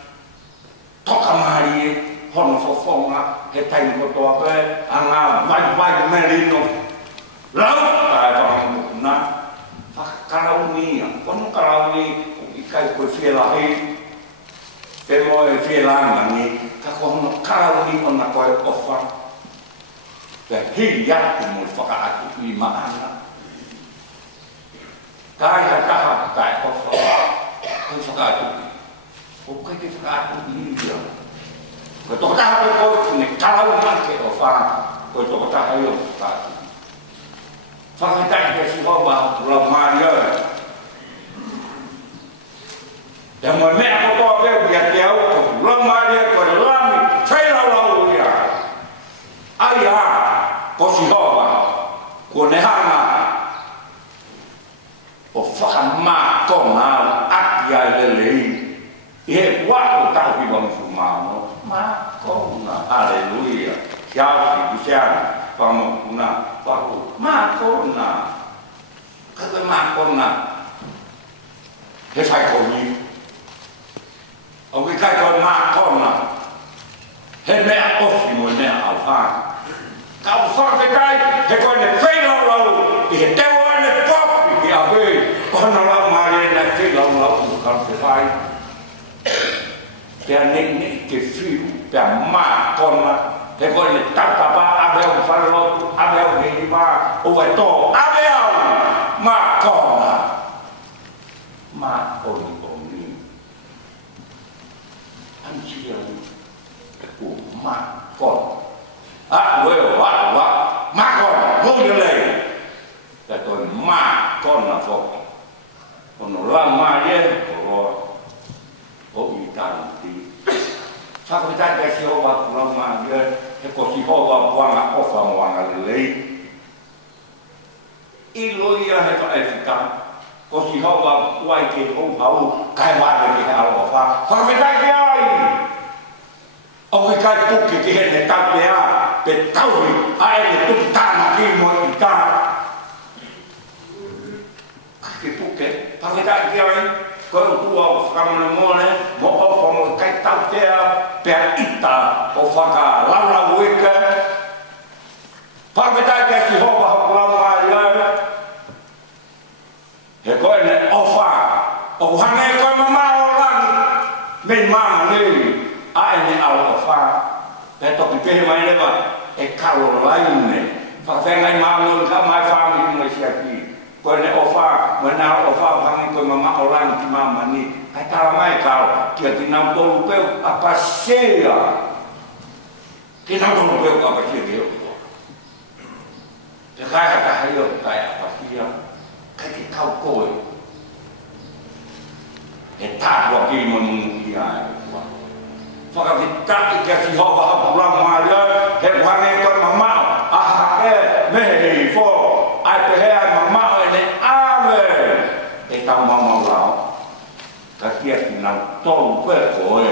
Toka mari hono fofonga ke tai ko to pe anga vai merino lau pa na karauni kono karauni ikai ko fiela he pe mo e fiela mani ka kono karauni ona ko ofa pe hiya ko mo faka atu i maana kai ka kai ofa ko faka atu o kai ke faka atu i ko to ta ko ni kalau man ke ofa ko to ta ayo ta fa ta ke si ho ba lo ma yo ya mo me ko to ke ya ke au ko lo ma ye ko lo mi fai lo ya aya ko si ho ba ko ne ha ma o fa ma ko na at ya le le e wa ta bi bang fu ma no ma kona haleluya kiasi bicara kamu kuna bahu ma kona kata ma kona he sai ko ni o kai ko ma kona he me o fi mo ne alfa ka fa ke kai he ko ne fe lo he te wa ne pop ki a be kono la ma ne fe lo ka fai che ne che fiu per ma con le cose tanta pa abbiamo farlo abbiamo che ma o è to abbiamo ma con ni anzi ma con wa ma con non le che to ma con la foto con la maglia o i tanti sa ko ta ke si o ba ku ma ye e ko si ho ba wa ma o fa mo wa le i lo ia he fa e ta ko si ho ba wa ke o ha o kai ba de ke ha o fa ko ta ke ai o ke ka tu ke ne ta pe a pe tau ai ne tu ta ma ki mo ta ke tu ke pa ke ta ke ai ko tu o fa mo ne mo o fa mo kai ta te per ita o fa ka la weka Whakatai kia si hopa hapulau mai iau. He koe ne ofa. O hange koe mama o rangi. Me mama nei. Ae ne au ofa. Pe toki pehe mai lewa. E karo laine. Whakawhengai maamon ka mai whaami mai siaki. Koe ne ofa. Moe nao ofa hange koe mama o rangi ki mama ni. Kai tara mai karo. Kia ki nau tolu peu apasea. Ki nau tolu peu apasea keo. Te kai hata hai o kai apasea. Kai ki kau koe. E tātua ki monu ki ai. Whakawhitaki kia si hoka hapurama mai au. He wange koe mamao. Aha e mehe hei fo. Ai pehe ai mamao e ne awe. E tau mamau lao. Ka kia ki nau tolu pe koe.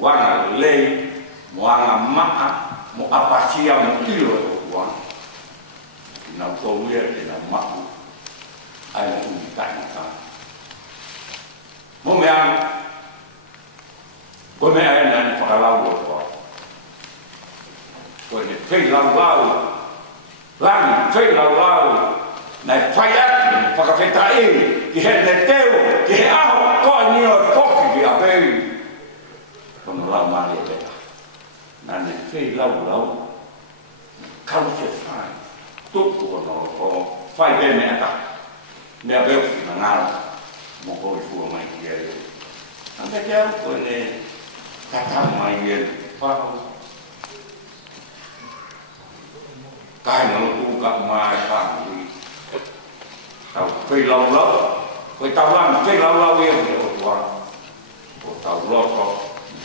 Wanga lei. Wanga maa. Mo apasia mo ilo e kuang. Nau tolu e te nau maa. Ai mo ui kai ka. Mo mea. Koe mea e nani whakalau o toa. Koe ne whei lau lau. Langi whei lau lau. Nai whai ati whakawheta e. Ki he ne teo. Ki he aho. Koe nio e poki ki a pei. Kono lau maari e peta. Nane whei lau lau. Kau se whai. Tuku o noro ko. Whai be mea ta. Mea beo ki na ngara. Mo koi fua mai ki e. Ante kia koe ne. Kata mai e. Whao. Kai nolo tu ka mai whao. Tau whei lau lau. Koe tau lang whei lau lau e o tua. O tau loto.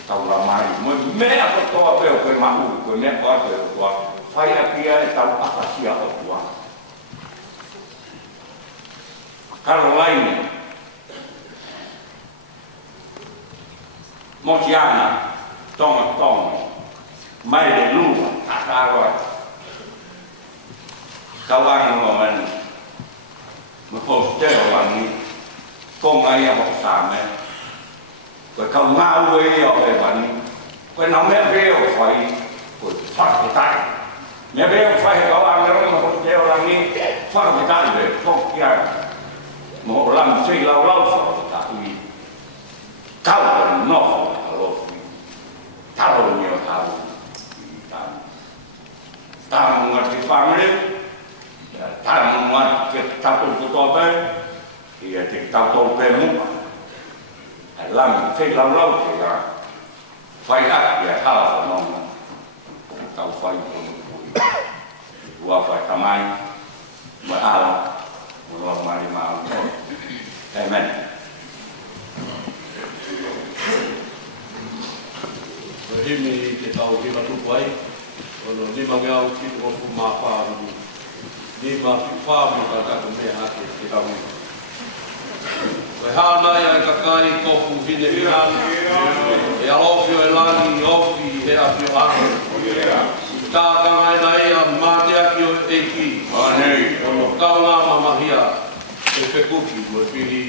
Tau la mai. Mo mea ko toa peo koe mahu. Koe mea koe peo tua. Whai apia e tau akasia o tua. Caroline. Motiana. Tonga. Mai de lua. Takaroa. Kawangan mo man. Mapostero wangi. Kong ai a hoksame. Koe kau ngau e o e wangi. Koe nau mea veo whai. Koe whakatai. Mea veo whai kawangan mapostero wangi. Whakatai ve. Whokia. Mo lam sei lau whakatai. Kau koe noho alofi. Taro ni o tau. Tamu ngati family. Tamu ngati tapu kutope. Ia te tau pe muka. Lam sei lau te ya. Whai ak ia hala whanonga. Tau whai pui. Ua whai tamai. Mua ala. Mua mari maa. Amen. Himi te tau hima tupu ai, ono lima ngau ki ofu mā whāru, lima whāru ka kako mea hake te tau hima. Koe hāna ia ka kai kofu hine hina, e alofi o e langi ofi he api o anu. Tā kanga e na ea māte aki o eiki, ono kaunga mamahia, e whekuki mo e whiri.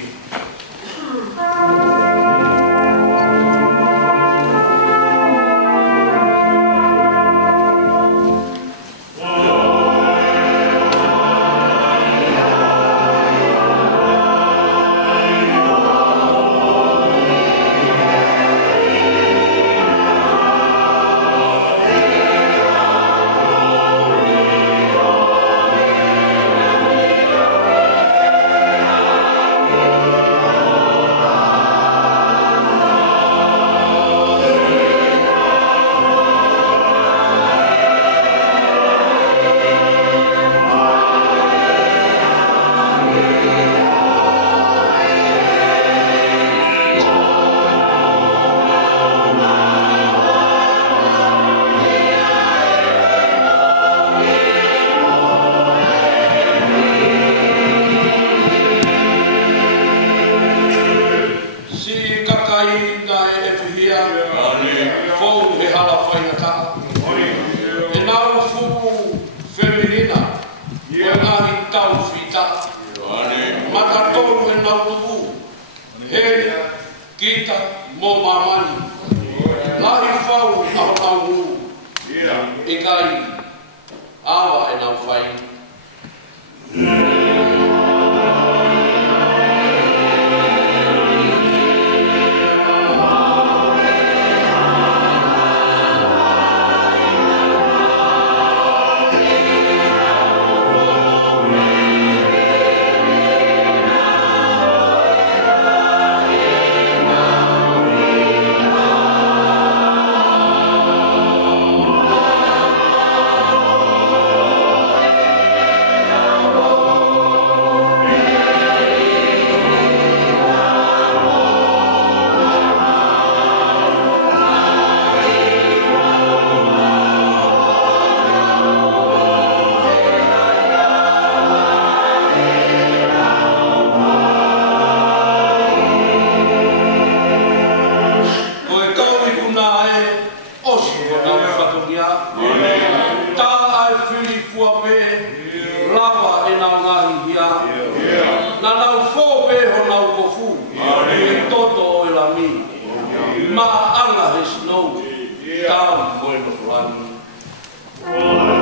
e kai awa e nau whai. Oh,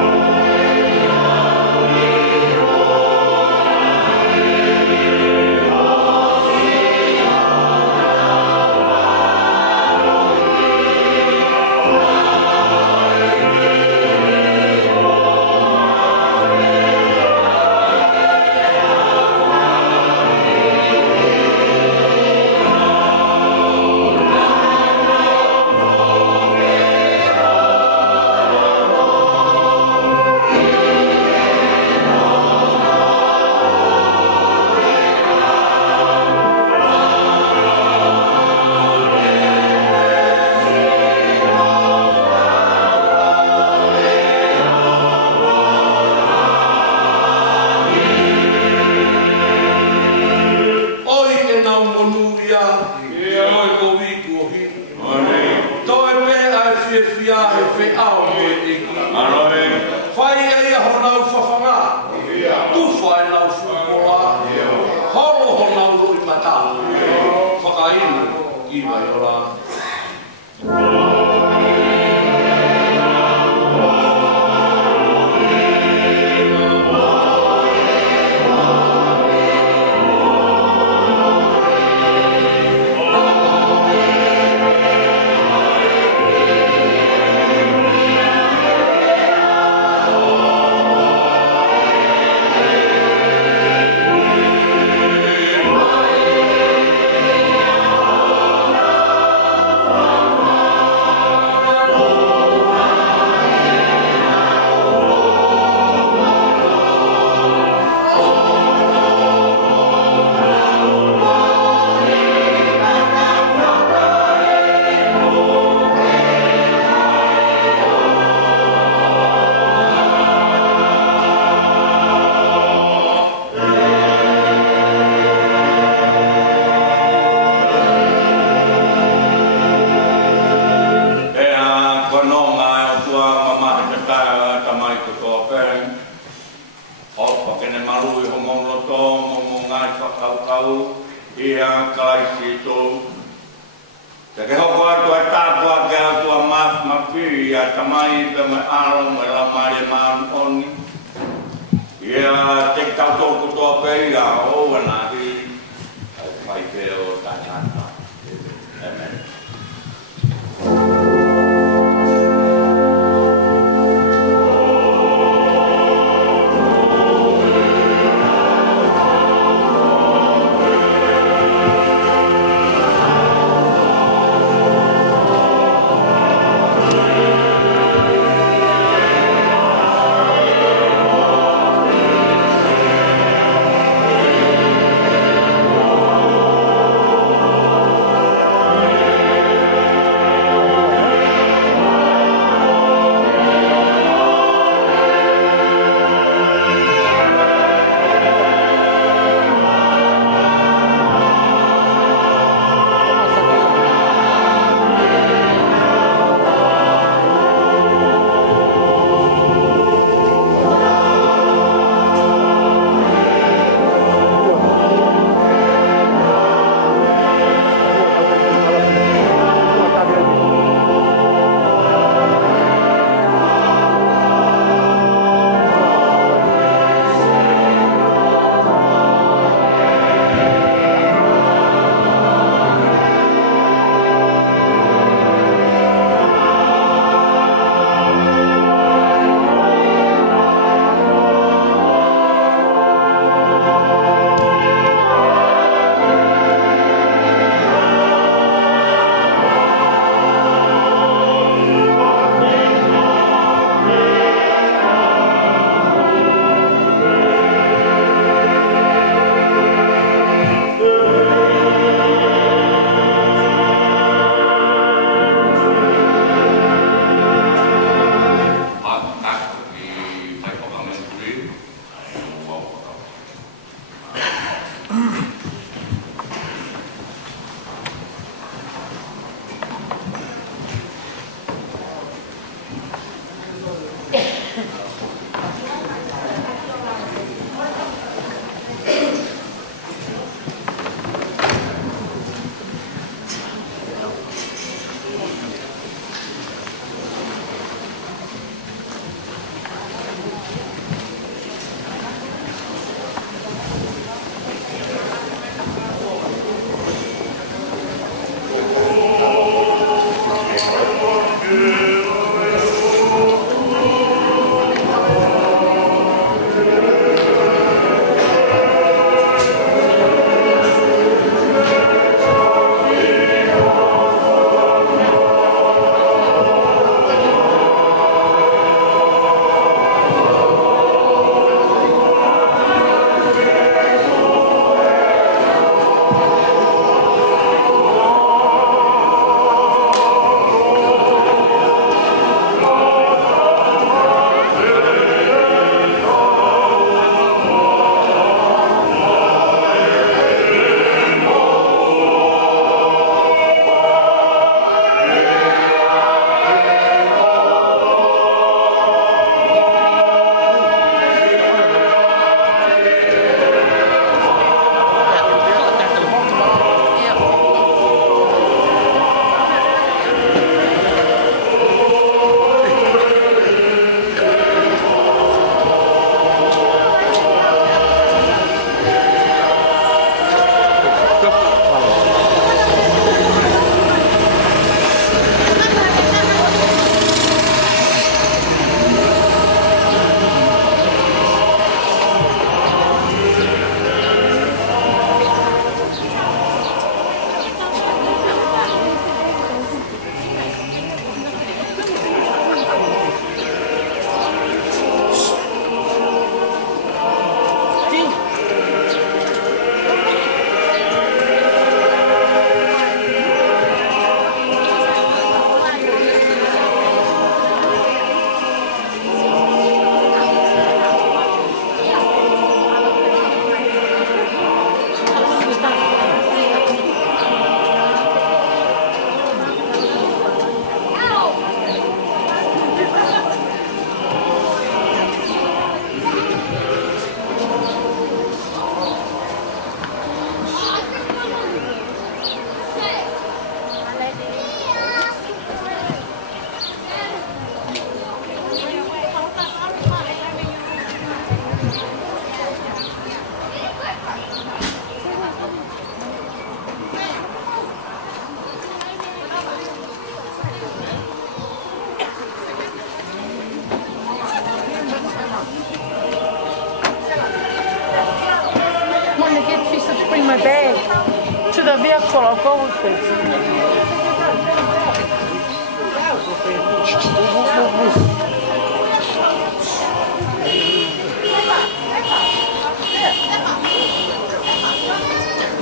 a colocou o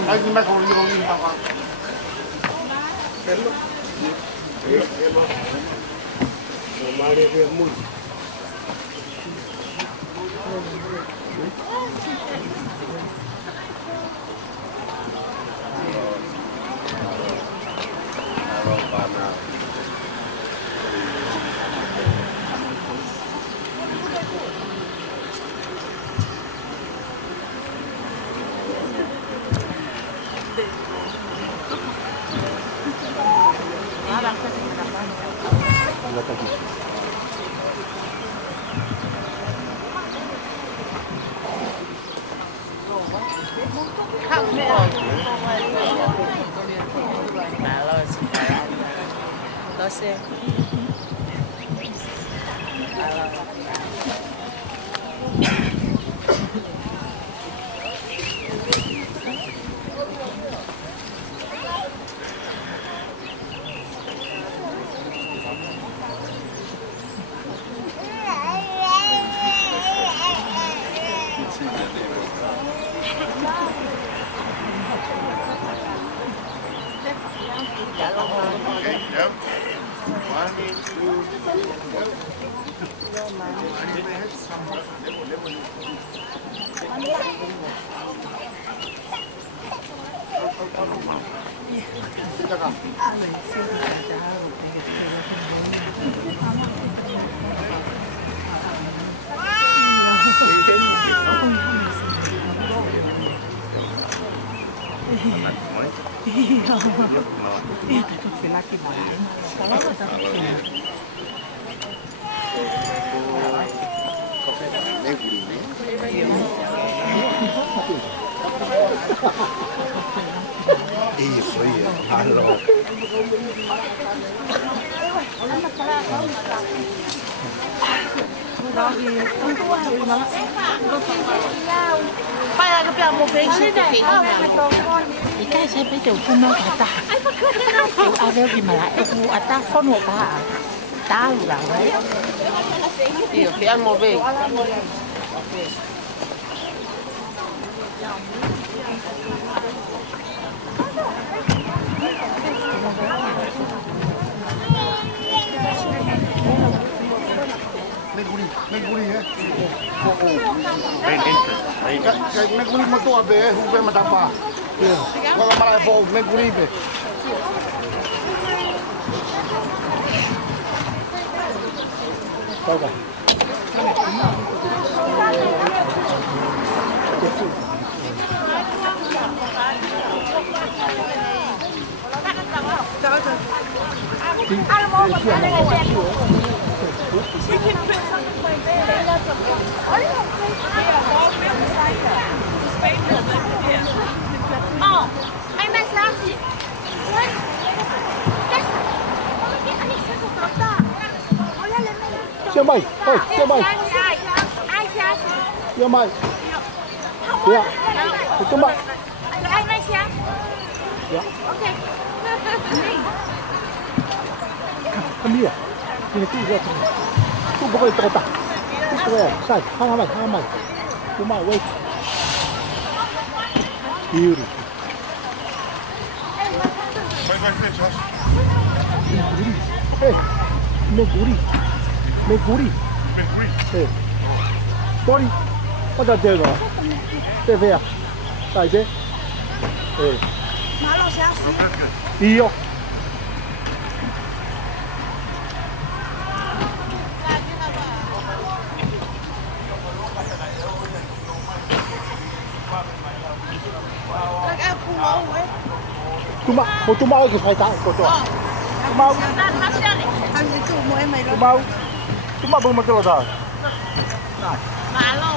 Anh mày còn đi không đi tao mà đi về mùi Meguri matua be, hube matapa. Kalau malah fo meguri be. Tahu kan? Oh, ai mai sasi. Siapa mai? Hei, siapa mai? Siapa mai? Ya. Itu mbak. Ai mai siang? Ya. Okey. Ambil ya. Ini tu dia tu. Tu boleh terletak. Tu boleh. Sai, hang mai. Tu mai wait. Beauty. Hey, meguri. Hey. Sorry. Pada jaga. TV ya. Sai je. Hey. Malo sasi. Iyo. Tôi mau cái phải trả của tôi. Mau. Tôi mau bưng mà tôi rồi. Malo.